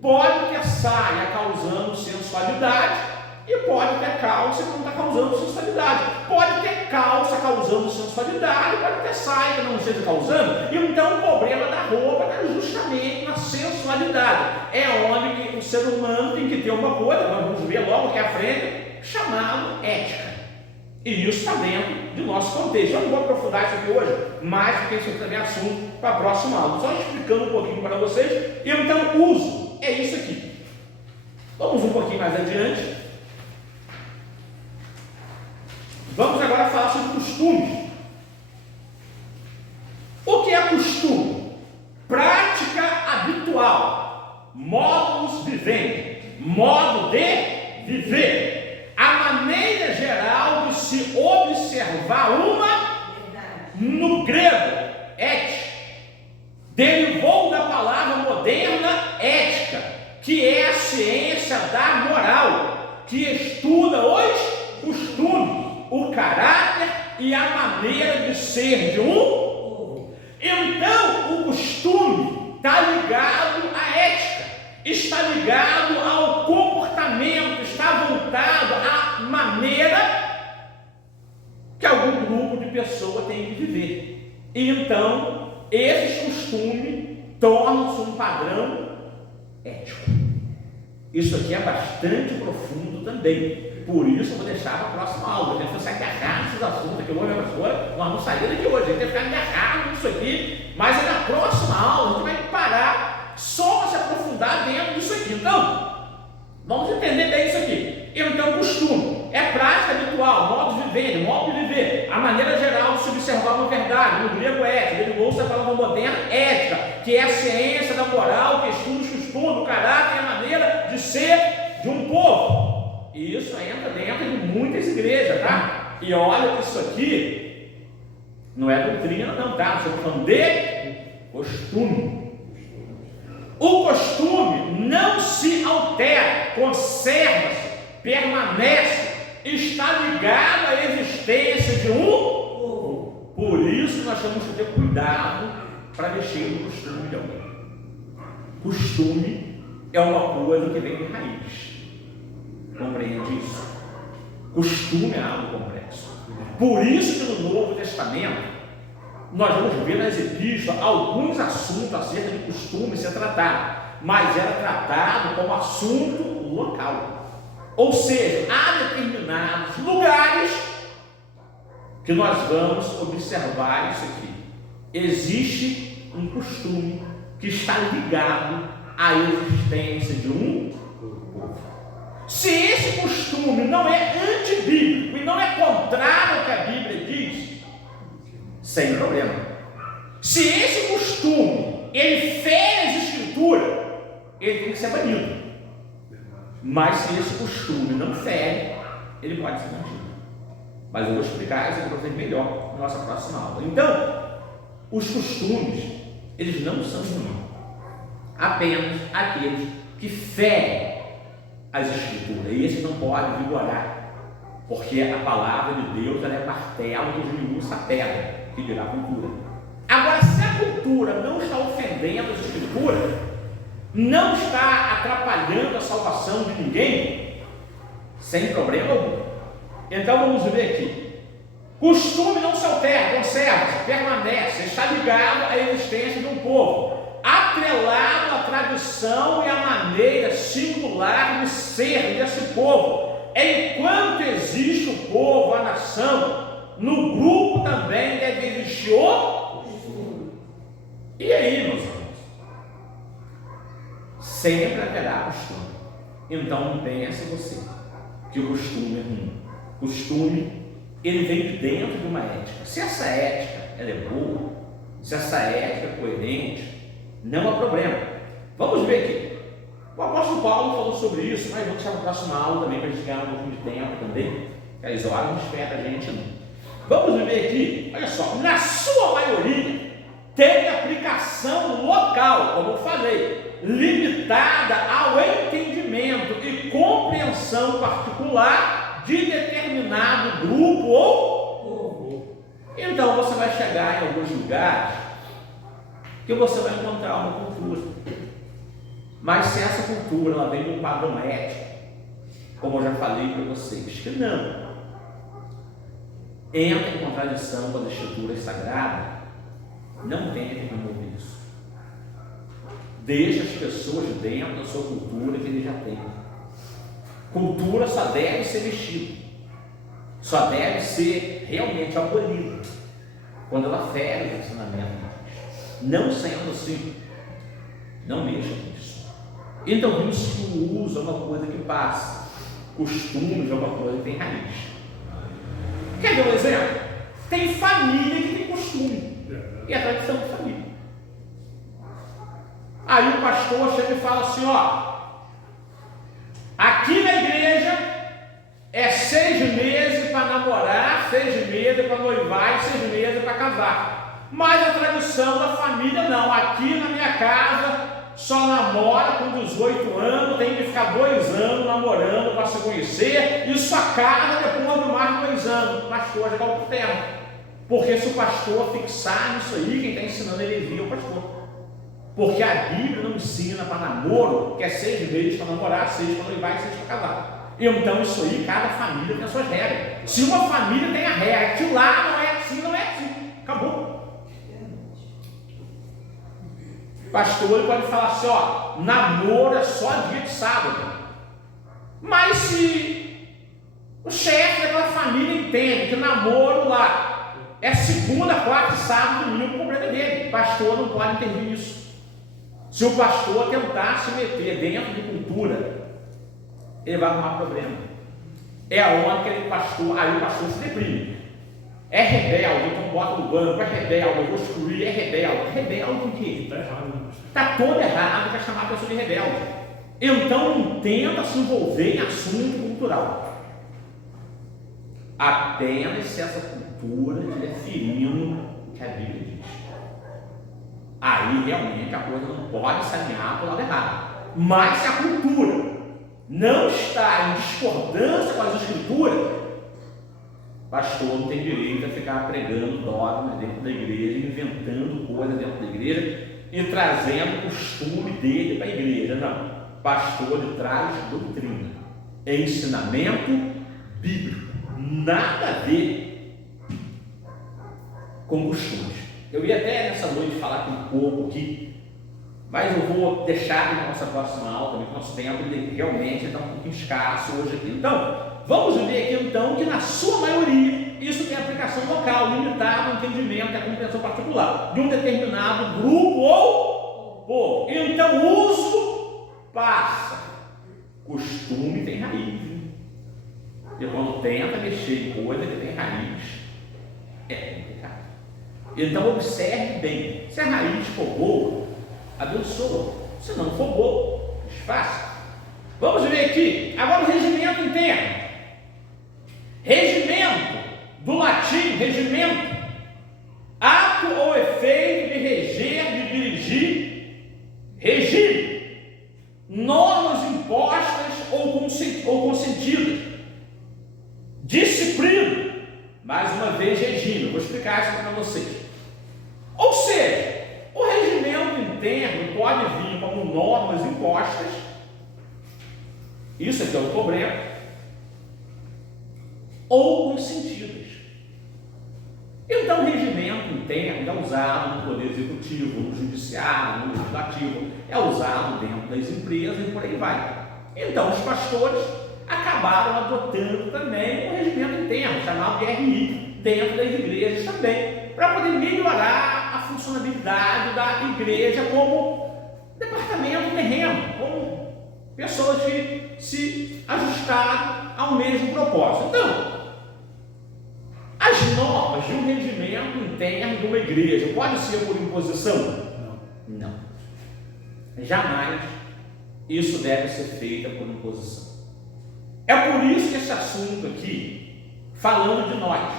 Pode ter saia causando sensualidade e pode ter calça que não está causando sensualidade. Pode ter calça causando sensualidade, pode ter saia que não esteja causando. Então o problema da roupa está justamente na sensualidade. É onde o ser humano tem que ter uma coisa, nós vamos ver logo aqui à frente, chamado ética. E isso está dentro do nosso contexto. Eu não vou aprofundar isso aqui hoje, mas porque isso também é assunto para a próxima aula. Só explicando um pouquinho para vocês. Então, uso é isso aqui. Vamos um pouquinho mais adiante. Vamos agora falar sobre costumes. O que é costume? Prática habitual, modus vivendi, modo de viver, a maneira geral de se observar uma, no grego, ética, derivou da palavra moderna ética, que é a ciência da moral, que estuda os costumes, o caráter e a maneira de ser de um. Então, o costume está ligado à ética, está ligado ao comportamento, está voltado à maneira que algum grupo de pessoas tem que viver. E então, esses costumes tornam-se um padrão ético. Isso aqui é bastante profundo também. Por isso eu vou deixar para a próxima aula. A gente vai ficar agarrado nesses assuntos aqui. Hoje, nós vamos sair daqui hoje. A gente vai ficar agarrado nisso aqui. Mas é na próxima aula a gente vai parar só para se aprofundar dentro disso aqui. Então, vamos entender bem isso aqui. Então, costume é prática habitual, modo de viver, modo de viver, a maneira geral de se observar uma verdade. No grego é ética, derivou-se da palavra moderna ética, que é a ciência da moral, que estuda os costumes, o caráter e a maneira de ser de um povo. E isso entra dentro de muitas igrejas, tá? E olha que isso aqui não é doutrina, não, tá? Nós estamos falando de costume. O costume não se altera, conserva-se, permanece, está ligado à existência de um povo. Por isso nós temos que ter cuidado para mexer no costume de alguém. Costume é uma coisa que vem de raiz. Compreende isso? Costume é algo complexo. Por isso que no Novo Testamento nós vamos ver nas epístolas alguns assuntos acerca de costume ser tratado, mas era tratado como assunto local. Ou seja, há determinados lugares que nós vamos observar isso aqui. Existe um costume que está ligado à existência de um povo. Se esse costume não é antibíblico e não é contrário ao que a Bíblia diz, sem problema. Se esse costume ele fere as escrituras, ele tem que ser banido. Mas se esse costume não fere, ele pode ser mantido. Mas eu vou explicar isso para vocês melhor na nossa próxima aula. Então, os costumes, eles não são ruins. Apenas aqueles que ferem as escrituras. E esses não podem vigorar. Porque a palavra de Deus ela é martelo que esmiuça a pedra, que dirá cultura. Agora, se a cultura não está ofendendo as escrituras, não está atrapalhando a salvação de ninguém, sem problema algum. Então vamos ver aqui. Costume não se altera, conserva-se, permanece, está ligado à existência de um povo, atrelado à tradição e à maneira singular de ser desse povo. Enquanto existe o povo, a nação, no grupo também deve existir o costume. E aí, meus irmãos? Sempre haverá costume. Então não pense você que o costume é ruim. Costume, ele vem de dentro de uma ética. Se essa ética ela é boa, se essa ética é coerente, não há problema. Vamos ver aqui. O apóstolo Paulo falou sobre isso, mas vamos deixar na próxima aula também para a gente ganhar um pouquinho de tempo também. Aquelas horas não espera a gente não. Vamos ver aqui, olha só, na sua maioria tem aplicação local, como eu falei, limitada ao entendimento e compreensão particular de determinado grupo ou povo. Então você vai chegar em alguns lugares que você vai encontrar uma cultura. Mas se essa cultura ela vem de um padrão ético, como eu já falei para vocês, que não entra em contradição com as escrituras sagradas, não tem que remover isso. Deixa as pessoas dentro da sua cultura que ele já tem. Cultura só deve ser mexida, só deve ser realmente abolida quando ela fere o ensinamento. Não sendo assim, não mexa com isso. Então vimos que o uso é uma coisa que passa, costumes é uma coisa que tem raiz. Quer ver um exemplo? Tem família que tem costume, e a tradição de família. Aí o pastor chega e fala assim: ó, aqui na igreja é 6 meses para namorar, 6 meses para noivar e 6 meses para casar. Mas a tradição da família não. Aqui na minha casa só namora com 18 anos, tem que ficar 2 anos namorando para se conhecer, e só casa depois de mais de 2 anos. O pastor já caiu por terra. Porque se o pastor fixar nisso aí, quem está ensinando heresia é o pastor. Porque a Bíblia não ensina para namoro que é 6 meses para namorar, 6 para noivar e 6 para casar. Então isso aí, cada família tem as suas regras. Se uma família tem a regra que lá não é assim, não é assim. pastor ele pode falar assim, ó, namoro é só dia de sábado. Mas se o chefe daquela família entende que namoro lá é segunda, quarta, sábado, domingo, o problema é dele. O pastor não pode intervir nisso. Se o pastor tentar se meter dentro de cultura, ele vai arrumar problema. É aonde que ele pastor, aí o pastor se deprime. É rebelde, então bota no banco, é rebelde, eu vou excluir, é rebelde. É rebelde o quê? Está errado. Está todo errado para chamar a pessoa de rebelde. Então não tenta se envolver em assunto cultural. Apenas se essa cultura estiver ferindo o que a Bíblia diz. Aí realmente a coisa não pode se alinhar para o lado errado. Mas se a cultura não está em discordância com as escrituras, pastor não tem direito a ficar pregando dogmas dentro da igreja, inventando coisas dentro da igreja e trazendo o costume dele para a igreja. Não. Pastor ele traz doutrina, ensinamento bíblico, nada a ver com costumes. Eu ia até nessa noite falar com um pouco aqui, mas eu vou deixar na nossa próxima aula também, que nosso tempo realmente está um pouquinho escasso hoje aqui. Então, vamos ver aqui então que na sua maioria isso tem aplicação local, limitada ao entendimento e à compreensão particular de um determinado grupo ou povo. Então, uso passa, costume tem raiz. E quando tenta mexer em coisa que tem raiz, é complicado. Então, observe bem: se a raiz for boa, abençoa; se não for boa, desfaça. Vamos ver aqui agora o regimento interno. Regimento, do latim, regimento, ato ou efeito de reger, de dirigir, regime, normas impostas ou consentidas, disciplina, mais uma vez regime. Eu vou explicar isso para vocês. Ou seja, o regimento interno pode vir como normas impostas, isso aqui é o problema, ou consentidas. Então, o regimento interno é usado no Poder Executivo, no Judiciário, no Legislativo, é usado dentro das empresas e por aí vai. Então, os pastores acabaram adotando também um regimento interno, chamado de RI, dentro das igrejas também, para poder melhorar a funcionalidade da igreja como departamento terreno, como pessoas que se ajustaram ao mesmo propósito. Então, as normas de um regimento interno de uma igreja pode ser por imposição? Não. Jamais isso deve ser feito por imposição. É por isso que esse assunto aqui, falando de nós,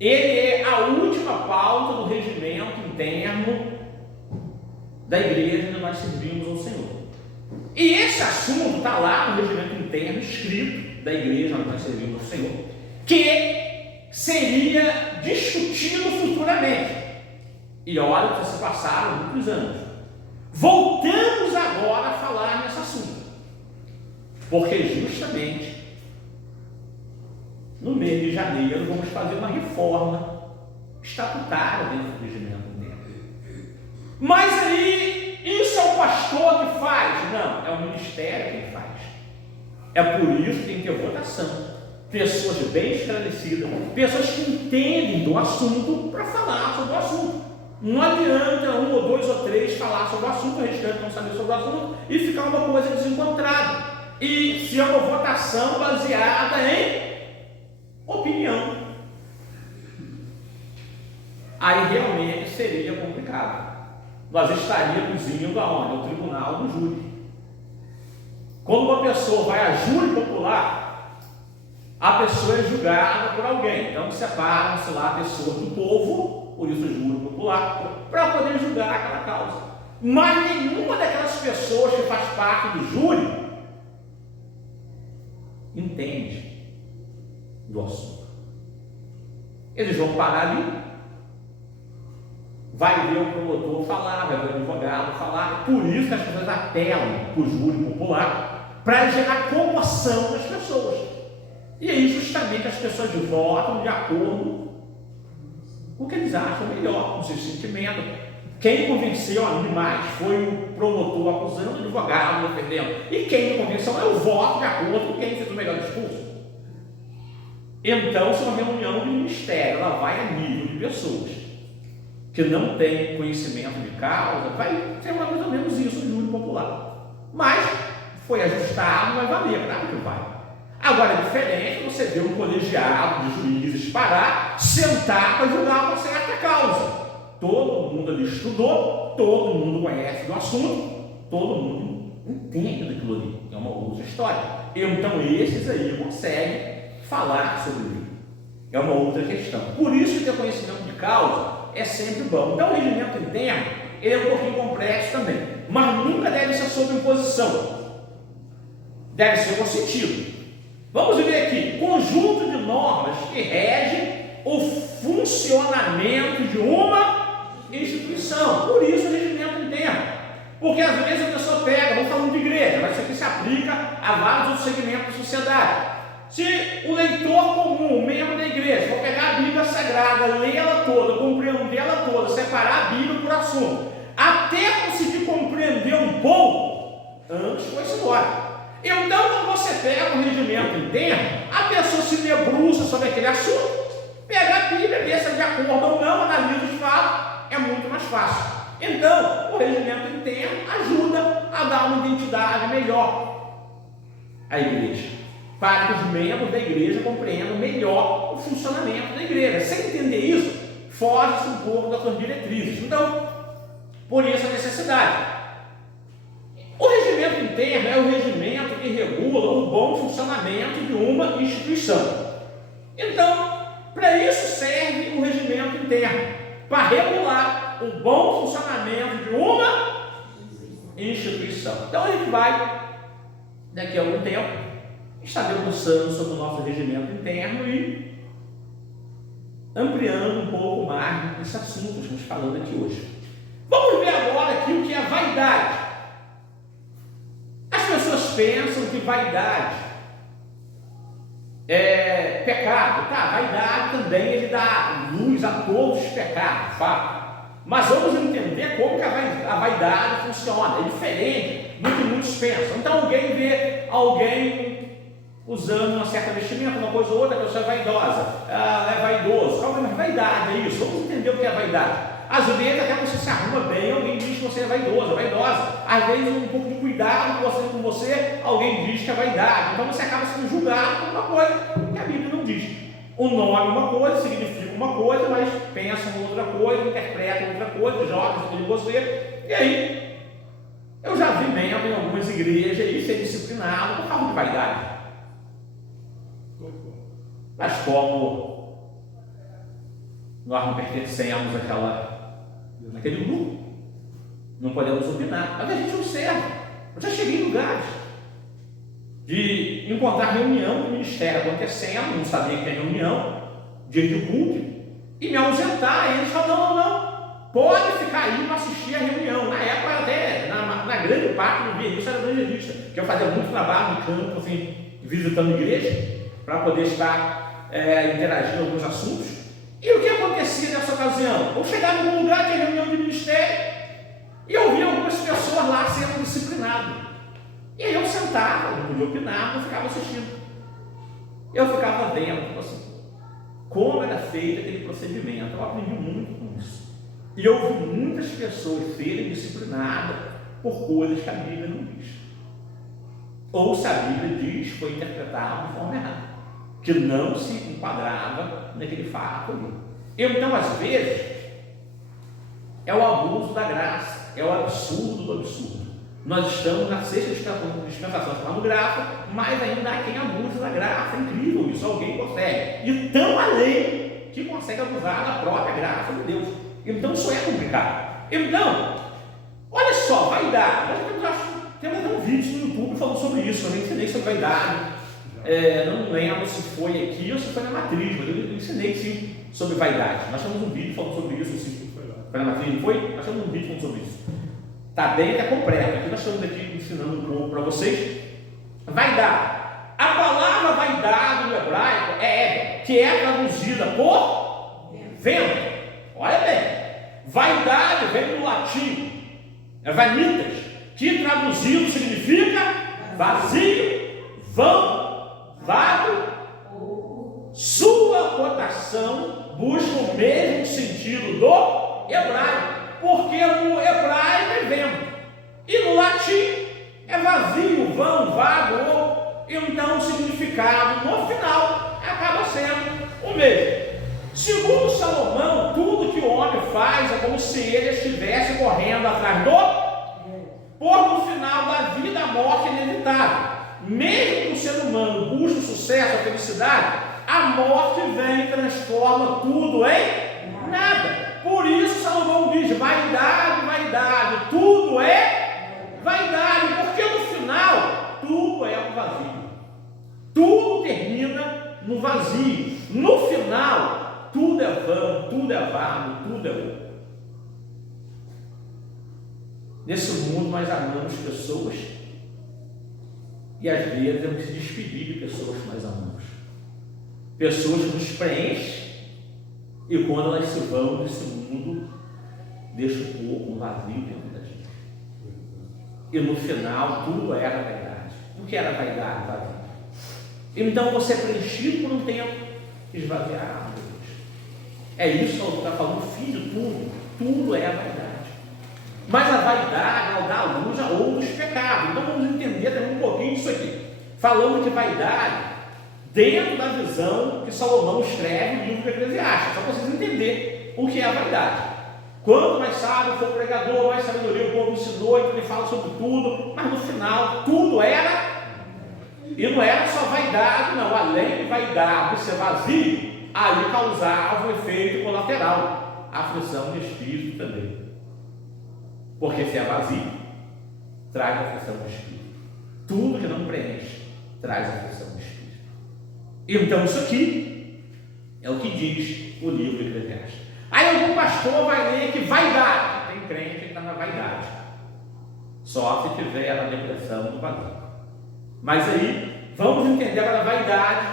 ele é a última pauta do regimento interno da igreja onde nós servimos ao Senhor. E esse assunto está lá no regimento interno escrito da igreja onde nós servimos ao Senhor, que seria discutido futuramente. E olha que se passaram muitos anos. Voltamos agora a falar nesse assunto, porque justamente no mês de janeiro vamos fazer uma reforma estatutária dentro do regimento interno. Mas aí, isso é o pastor que faz? Não, é o ministério quem faz. É por isso que tem que ter votação. Pessoas bem esclarecidas, pessoas que entendem do assunto para falar sobre o assunto. Não adianta um ou dois ou três falar sobre o assunto, o restante não saber sobre o assunto e ficar uma coisa desencontrada. E se é uma votação baseada em opinião, aí realmente seria complicado. Nós estaríamos indo aonde? Ao tribunal do júri. Quando uma pessoa vai a júri popular, a pessoa é julgada por alguém. Então separam-se lá pessoas do povo, por isso júri popular, para poder julgar aquela causa. Mas nenhuma daquelas pessoas que faz parte do júri entende do assunto. Eles vão parar ali, vai ver o promotor falar, vai ver o advogado falar. Por isso que as pessoas apelam para o júri popular, para gerar comoção nas pessoas. E aí justamente as pessoas votam de acordo com o que eles acham melhor, com o seu sentimento, Quem convenceu a mim mais foi o promotor acusando, o advogado defendendo. E quem me convenceu é o voto de acordo com quem fez o melhor discurso. Então, se uma reunião de ministério, ela vai a nível de pessoas que não têm conhecimento de causa, vai ser mais ou menos isso no júri popular. Mas foi ajustado, vai valer, claro que vai. Agora é diferente você ver um colegiado de juízes parar, sentar para julgar uma certa causa. Todo mundo ali estudou, todo mundo conhece do assunto, todo mundo entende daquilo ali. É uma outra história. Então esses aí conseguem falar sobre ele. É uma outra questão. Por isso que ter conhecimento de causa é sempre bom. Então o regimento interno ele é um pouquinho complexo também, mas nunca deve ser sob imposição. Deve ser com sentido. Vamos ver aqui, conjunto de normas que regem o funcionamento de uma instituição. Por isso o regimento interno. Porque às vezes a pessoa pega, vamos falando de igreja, mas isso aqui se aplica a vários outros segmentos da sociedade. Se o leitor comum, o membro da igreja, for pegar a Bíblia Sagrada, ler ela toda, compreender ela toda, separar a Bíblia por assunto, até conseguir compreender um pouco, antes foi-se embora. Então, quando você pega um regimento interno, a pessoa se debruça sobre aquele assunto, pega a Bíblia, vê se é de acordo ou não, analisa os fatos, é muito mais fácil. Então, o regimento interno ajuda a dar uma identidade melhor à igreja, para que os membros da igreja compreendam melhor o funcionamento da igreja. Sem entender isso, foge-se um pouco das suas diretrizes. Então, por isso a necessidade. O regimento interno é o regimento que regula o bom funcionamento de uma instituição. Então, para isso serve o regimento interno, para regular o bom funcionamento de uma instituição. Então, a gente vai, daqui a algum tempo, estar debruçando sobre o nosso regimento interno e ampliando um pouco mais esse assunto que estamos falando aqui hoje. Vamos ver agora aqui o que é vaidade. As pessoas pensam que vaidade é pecado, tá? Vaidade também ele dá luz a todos os pecados, fato. Mas vamos entender como que a vaidade funciona. É diferente do que muitos pensam. Então alguém vê alguém usando uma certa vestimenta, uma coisa ou outra, a pessoa é vaidosa, ela é vaidoso. Mas vaidade é isso. Vamos entender o que é vaidade. Às vezes até você se arruma bem, alguém diz que você é vaidoso, vaidosa. Às vezes um pouco de cuidado com você, alguém diz que é vaidade. Então você acaba sendo julgado por uma coisa que a Bíblia não diz. O nome é uma coisa, significa uma coisa, mas pensa em outra coisa, interpreta outra coisa, joga isso em você. E aí, eu já vi membro em algumas igrejas aí ser disciplinado por causa de vaidade. Mas como nós não pertencemos naquele grupo, não podemos opinar. Mas a gente observa. Eu já cheguei em lugares de encontrar reunião do ministério acontecendo, não sabia que tinha reunião, dia de culto, e me ausentar. E eles falaram, não, pode ficar aí para assistir a reunião. Na época, até, na grande parte do dia, isso era evangelista, que eu fazia muito trabalho no campo, assim, visitando igreja, para poder estar interagindo em alguns assuntos. E o que acontecia nessa ocasião? Eu chegava em algum lugar, tinha reunião de ministério, e eu via algumas pessoas lá sendo disciplinadas. E aí eu sentava, não podia opinar, eu ficava assistindo. Eu ficava vendo, assim, como era feito aquele procedimento. Eu aprendi muito com isso. E eu vi muitas pessoas serem disciplinadas por coisas que a Bíblia não diz. Ou se a Bíblia diz, foi interpretada de forma errada, que não se enquadrava naquele fato ali. Então, às vezes, é o abuso da graça, é o absurdo do absurdo. Nós estamos na sexta dispensação pornográfica, mas ainda há quem abusa da graça. É incrível isso, alguém consegue. E tão além que consegue abusar da própria graça de Deus. Então isso é complicado. Então, olha só, vaidade. Temos até um vídeo no YouTube falando sobre isso. Eu nem ensinei sobre vaidade. Não lembro se foi aqui ou se foi na matriz, mas eu ensinei sim sobre vaidade. Nós temos um vídeo falando sobre isso. Assim. Foi na matriz, não foi? Nós temos um vídeo falando sobre isso. Está bem até completo. Aqui nós estamos aqui ensinando um pouco para vocês. Vaidade. A palavra vaidade no hebraico é ego, que é traduzida por vento. Olha bem. Vaidade vem do latim É vanitas, que traduzido significa vazio, vão, vago. Sua cotação busca o mesmo sentido do hebraico, porque no hebraico é vento, e no latim é vazio, vão, vago. Então o significado no final acaba sendo o mesmo. Segundo Salomão, tudo que o homem faz é como se ele estivesse correndo atrás por no final da vida a morte é inevitável. Mesmo que o ser humano busque o sucesso, a felicidade, a morte vem e transforma tudo em nada. Por isso Salomão diz: vaidade, vaidade, tudo é vaidade, porque no final tudo é um vazio. Tudo termina no vazio. No final, tudo é vão, tudo é vago, tudo é louco. Nesse mundo nós amamos pessoas e às vezes temos que se despedir de pessoas que nós amamos. Pessoas que nos preenchem e quando elas se vão desse mundo, deixa um vazio dentro da gente. E no final, tudo era vaidade. O que era vaidade? Vazio. Então você é preenchido por um tempo, esvaziado. É isso que está falando, o fim de tudo é a vaidade. Mas a vaidade, ela dá a luz a outros pecados. Então vamos entender também um pouquinho disso aqui. Falando de vaidade, dentro da visão que Salomão escreve no livro do Eclesiastes, só para vocês entenderem o que é a vaidade. Quanto mais sábio foi o pregador, mais sabedoria o povo ensinou, então ele fala sobre tudo, mas no final tudo era. E não era só vaidade, não. Além de vaidade ser vazio, aí causava um efeito colateral, aflição de espírito também. Porque se é vazio, traz aflição de espírito. Tudo que não preenche traz aflição de espírito. Então isso aqui é o que diz o livro de Eclesiastes. Aí algum pastor vai ler que vaidade, tem crente que está na vaidade, só se tiver na depressão no vazio. Mas aí, vamos entender agora a vaidade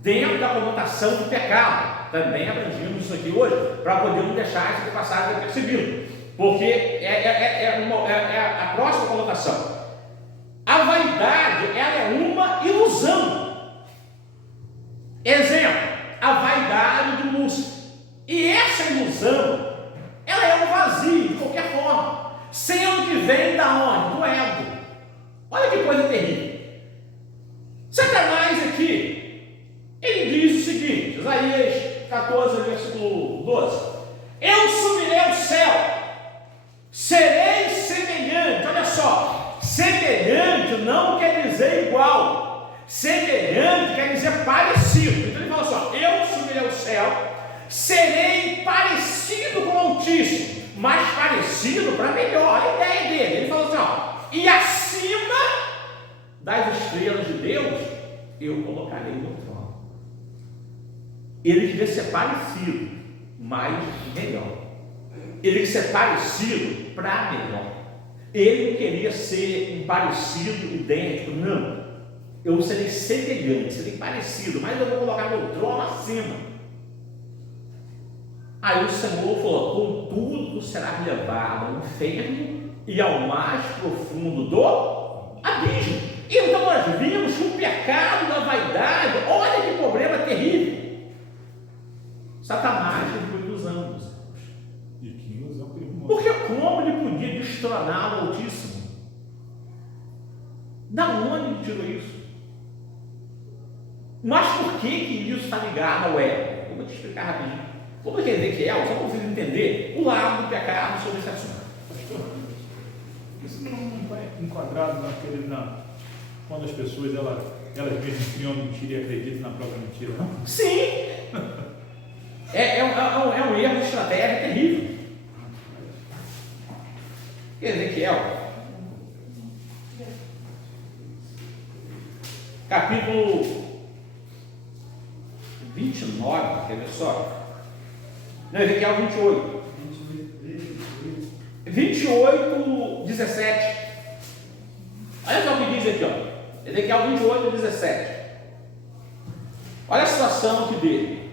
dentro da conotação do pecado. Também abrangimos isso aqui hoje, para podermos deixar essa passagem percebido. Porque é a próxima conotação. A vaidade, ela é uma ilusão. Exemplo, a vaidade do Lúcifer. E essa ilusão, ela é um vazio, de qualquer forma. Sendo que vem da onde? Do ego. Olha que coisa terrível. Satanás aqui, ele diz o seguinte, Isaías 14, versículo 12: eu subirei ao céu, serei semelhante. Olha só, semelhante não quer dizer igual, semelhante quer dizer parecido. Então ele fala assim: eu subirei ao céu, serei parecido com o Altíssimo, mas parecido para melhor. A ideia dele, ele fala assim: e acima das estrelas de Deus, eu colocarei no trono. Ele queria ser parecido, mas melhor. Ele queria ser parecido para melhor. Ele não queria ser um parecido idêntico, não. Eu serei semelhante, serei parecido, mas eu vou colocar meu trono acima. Aí o Senhor falou: contudo será levado ao inferno e ao mais profundo do abismo. Então nós vimos que o pecado da vaidade, olha que problema terrível. Satanás foi ilusão, meus irmãos. E que ilusão que ele porque como ele podia destronar o Altíssimo? Da onde ele tirou isso? Mas por que isso está ligado ao ego? Eu vou te explicar rapidinho. Como é que Ezequiel, só para vocês entenderem o lado do pecado sobre esse assunto. Pastor, isso não está enquadrado quando as pessoas elas mesmas criam mentira e acreditam na própria mentira, não? Sim! É um erro de estratégia terrível. Ezequiel, capítulo 29, quer ver só? Não, Ezequiel 28. 28, 17. Olha só o que diz aqui, ó. Ezequiel 28, 17. Olha a situação aqui dele.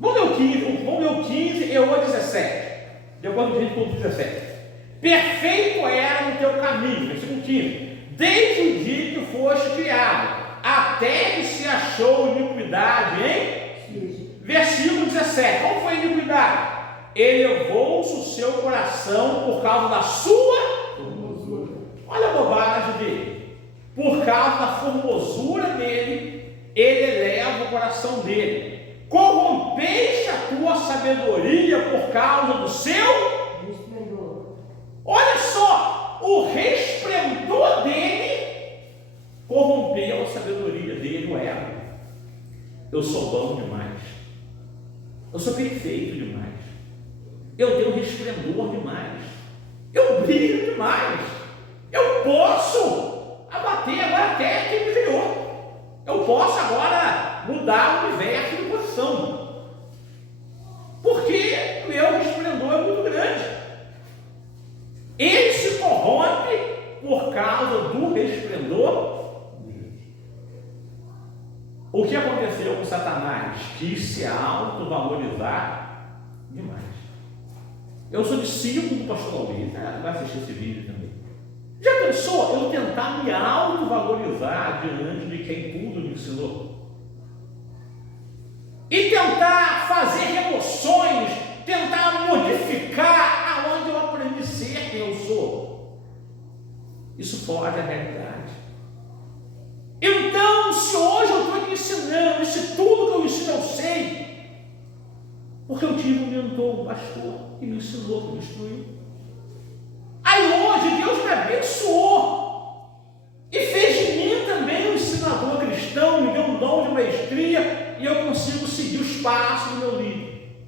Vamos ler o 15 e o 17. De acordo com o 17. perfeito era no teu caminho, versículo 15, desde o dia que foste criado, até que se achou iniquidade, hein? Versículo 17, qual foi a iniquidade? Elevou-se o seu coração por causa da sua formosura. Olha a bobagem dele. Por causa da formosura dele, ele eleva o coração dele. Corrompeste a tua sabedoria por causa do seu resplendor. Olha só, o resplendor dele corrompeu a sabedoria dele, o ego. Eu sou bom demais. Eu sou perfeito demais. Eu tenho resplendor demais. Eu brilho demais. Eu posso abater agora até quem me criou. Eu posso agora mudar o universo de posição. Porque o meu resplendor é muito grande. Ele se corrompe por causa do resplendor. O que aconteceu com Satanás? Quis se autovalorizar demais. Eu sou discípulo do pastor Luiz, vai assistir esse vídeo também. Já pensou eu tentar me autovalorizar diante de quem tudo me ensinou? E tentar fazer remoções, tentar modificar aonde eu aprendi a ser quem eu sou? Isso foge à realidade. Então, se hoje eu estou me ensinando, se tudo que eu ensino eu sei, porque eu tive um mentor, um pastor, que me ensinou, que me instruiu. Aí hoje Deus me abençoou e fez de mim também um ensinador cristão, me deu um dom de maestria e eu consigo seguir os passos do meu líder.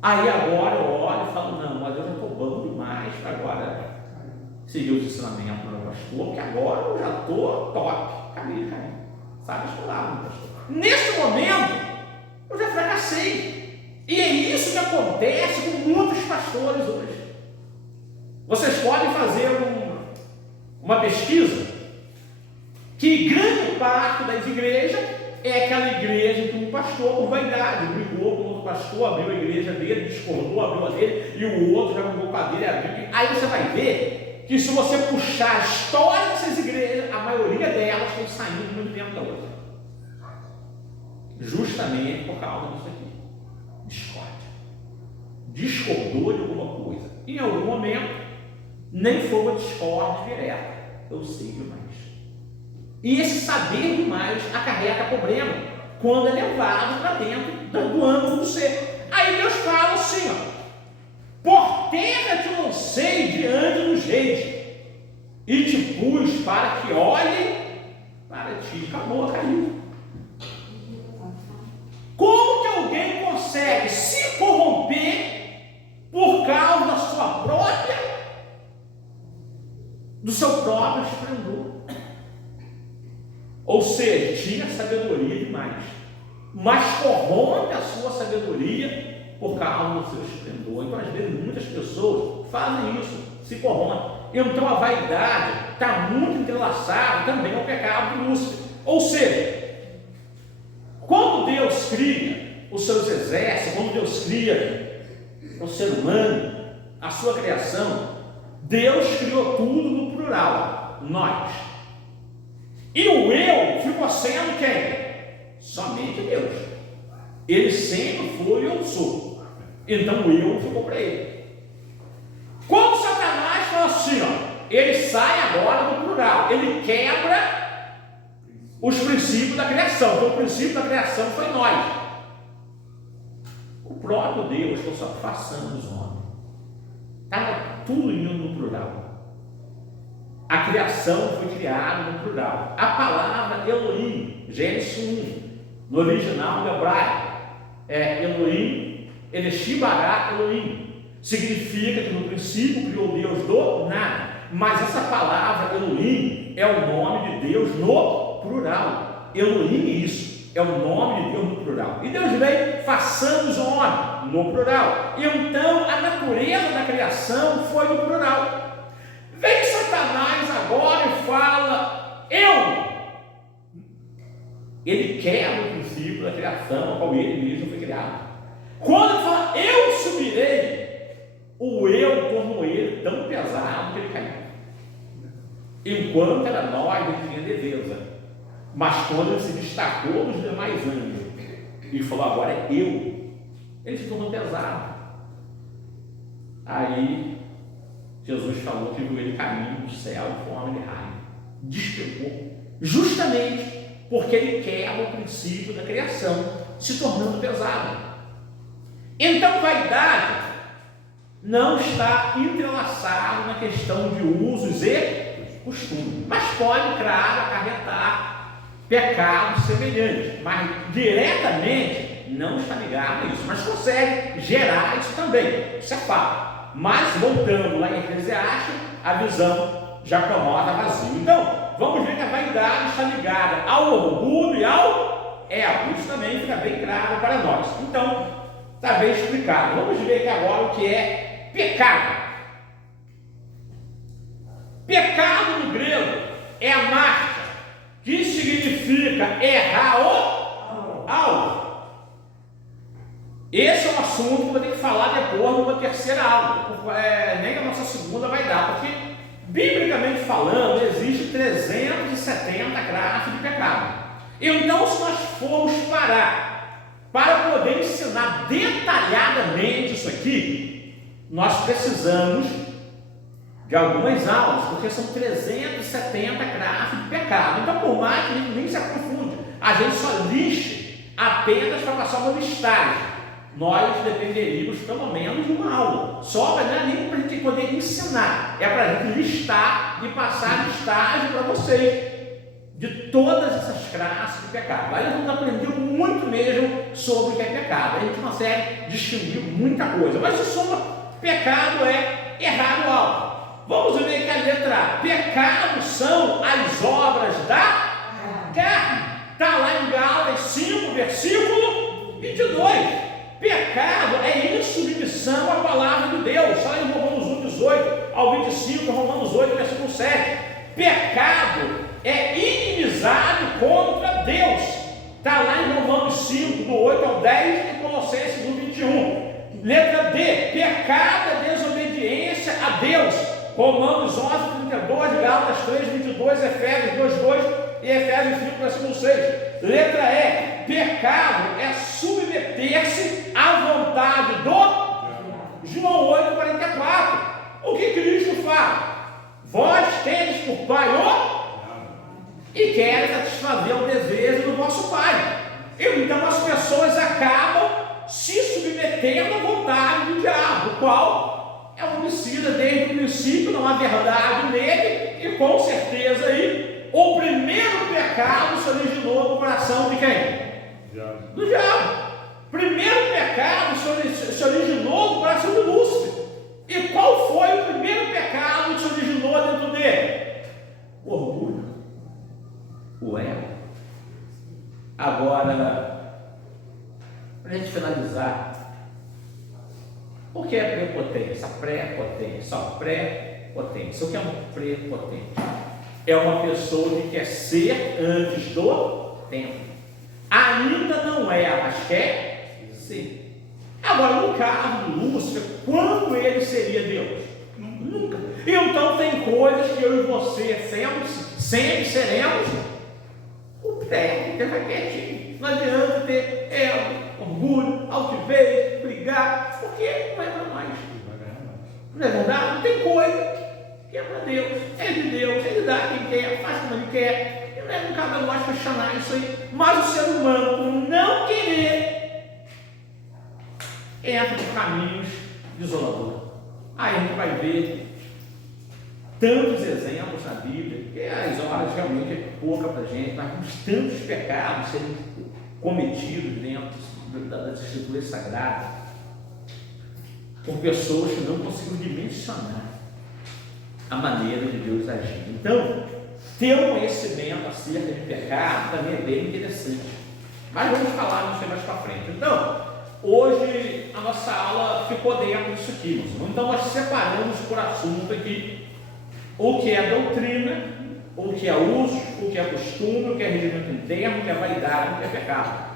Aí agora eu olho e falo, não, mas eu já estou bom demais para agora seguir os ensinamentos do meu pastor, porque agora eu já estou top. Cadê? Sabe estudar, meu pastor. Nesse momento, eu já fracassei. E é isso que acontece com muitos pastores hoje. Vocês podem fazer uma pesquisa que grande parte das igrejas é aquela igreja que um pastor, por vaidade, brigou com outro pastor, abriu a igreja dele, discordou, abriu a dele, e o outro já brigou com a dele, abriu. Aí você vai ver que se você puxar a história dessas igrejas, a maioria delas tem saído muito tempo da outra. Justamente por causa disso aqui. Discordou de alguma coisa. Em algum momento, nem foi uma discórdia direta. Eu sei demais. E esse saber demais acarreta problema quando é levado para dentro do âmbito do ser. Aí Deus fala assim, ó, por terra te lancei diante dos reis e te pus para que olhem para ti. Acabou, caiu. Como que alguém consegue se corromper por causa da sua própria, do seu próprio esplendor? Ou seja, tinha sabedoria demais, mas corrompe a sua sabedoria por causa do seu esplendor. Então, às vezes, muitas pessoas fazem isso, se corrompem. Então, a vaidade está muito entrelaçada também ao pecado de Lúcifer. Ou seja, quando Deus cria os seus exércitos, quando Deus cria o ser humano, a sua criação, Deus criou tudo no plural, nós. E o eu ficou sendo quem? Somente Deus. Ele sempre foi eu sou. Então o eu ficou para ele. Quando Satanás fala assim, ó, ele sai agora do plural, ele quebra os princípios da criação. Então o princípio da criação foi nós. O próprio Deus foi só façando os homens. Estava tudo indo no plural. A criação foi criada no plural. A palavra Elohim, Gênesis 1, no original no hebraico, é Elohim, Eleshibara Elohim. Significa que no princípio criou Deus do nada. Mas essa palavra Elohim é o nome de Deus no plural. Elohim é isso, é o nome de Deus no plural. E Deus veio façamos o homem no plural. Então a natureza da criação foi no plural. Vem Satanás agora e fala, eu. Ele quebra o princípio da criação, ao qual ele mesmo foi criado. Quando ele fala, eu subirei, o eu tornou ele dele tão pesado que ele caiu. Enquanto era nós, ele tinha defesa. Mas quando ele se destacou dos demais anjos e falou, agora é eu, ele se tornou pesado. Aí Jesus falou que viu ele caminho do céu de forma de raio, despegou, justamente porque ele quebra o princípio da criação, se tornando pesado. Então, vaidade não está entrelaçado na questão de usos e costumes, mas pode, claro, acarretar pecados semelhantes, mas diretamente não está ligado a isso, mas consegue gerar isso também, isso é fato. Mas voltando lá em Eclesiastes, a visão já promove vazio. Então, vamos ver que a vaidade está ligada ao orgulho e ao ego. Isso também fica bem claro para nós. Então, está bem explicado. Vamos ver aqui agora o que é pecado. Pecado no grego é a marca, que significa errar o alvo. Esse é um assunto que eu vou ter que falar depois numa terceira aula. Nem a nossa segunda vai dar, porque, biblicamente falando, existe 370 classes de pecado. Então, se nós formos parar para poder ensinar detalhadamente isso aqui, nós precisamos de algumas aulas, porque são 370 classes de pecado. Então, por mais que a gente nem se aprofunde, a gente só lixe apenas para passar uma listagem. Nós dependeríamos pelo menos de uma aula, só para não é nem para a gente poder ensinar, é para a gente listar e passar listagem para vocês de todas essas classes de pecado. Aí nós vamos aprender muito mesmo sobre o que é pecado. A gente consegue distinguir muita coisa, mas em suma, pecado é errar o alvo. Vamos ver que a letra A, pecado são as obras da carne. Está lá em Gálatas 5, versículo 22. Pecado é insubmissão à palavra de Deus. Está lá em Romanos 1, 18 ao 25, Romanos 8, versículo 7. Pecado é inimizade contra Deus. Está lá em Romanos 5, do 8 ao 10 e Colossenses 1, 21. Letra D, pecado é desobediência a Deus. Romanos 11, 32, Gálatas 3, 22, Efésios 2, 2 e Efésios 5, versículo 6. Letra E, pecado é submeter-se à vontade do João 8, 44. O que Cristo fala? Vós tendes por pai o e querem satisfazer o desejo do vosso pai. Então as pessoas acabam se submetendo à vontade do diabo, o qual é um homicida desde o princípio, não há verdade nele, e com certeza aí o primeiro pecado se originou no coração de quem? Do diabo. Primeiro pecado se originou no coração de Lúcifer. E qual foi o primeiro pecado que se originou dentro dele? O orgulho, o ego. Agora, para a gente finalizar, o que é prepotência? Pré-potência. Pré-potência. O que é um prepotente? É uma pessoa que quer ser antes do tempo. Ainda não é, mas quer ser. Agora, no caso de Lúcifer, quando ele seria Deus? Nunca. Então, tem coisas que eu e você sempre seremos o pré, que vai quietinho. Não adianta ter ego, orgulho, altivez, brigar, porque não é para nós. Não é verdade? Não tem coisa que é para Deus, é de Deus, ele dá quem quer, faz como ele quer, e não é, não cabe a nós questionar isso aí. Mas o ser humano, por não querer, entra por caminhos desoladores. Aí a gente vai ver tantos exemplos na Bíblia, que as horas realmente é pouca para a gente, mas temos tantos pecados sendo cometidos dentro das Escrituras Sagradas, por pessoas que não conseguiram dimensionar a maneira de Deus agir. Então, ter um conhecimento acerca de pecado também é bem interessante. Mas vamos falar disso mais para frente. Então, hoje a nossa aula ficou dentro disso aqui, meus irmãos. Então, nós separamos por assunto aqui o que é doutrina, o que é uso, o que é costume, o que é regimento interno, o que é vaidade, o que é pecado.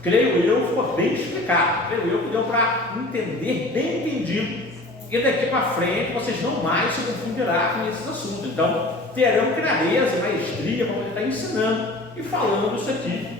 Creio eu que ficou bem explicado. Creio eu que deu para entender, bem entendido, e daqui para frente vocês não mais se confundirão com esses assuntos. Então, terão clareza e maestria para poder estar ensinando e falando isso aqui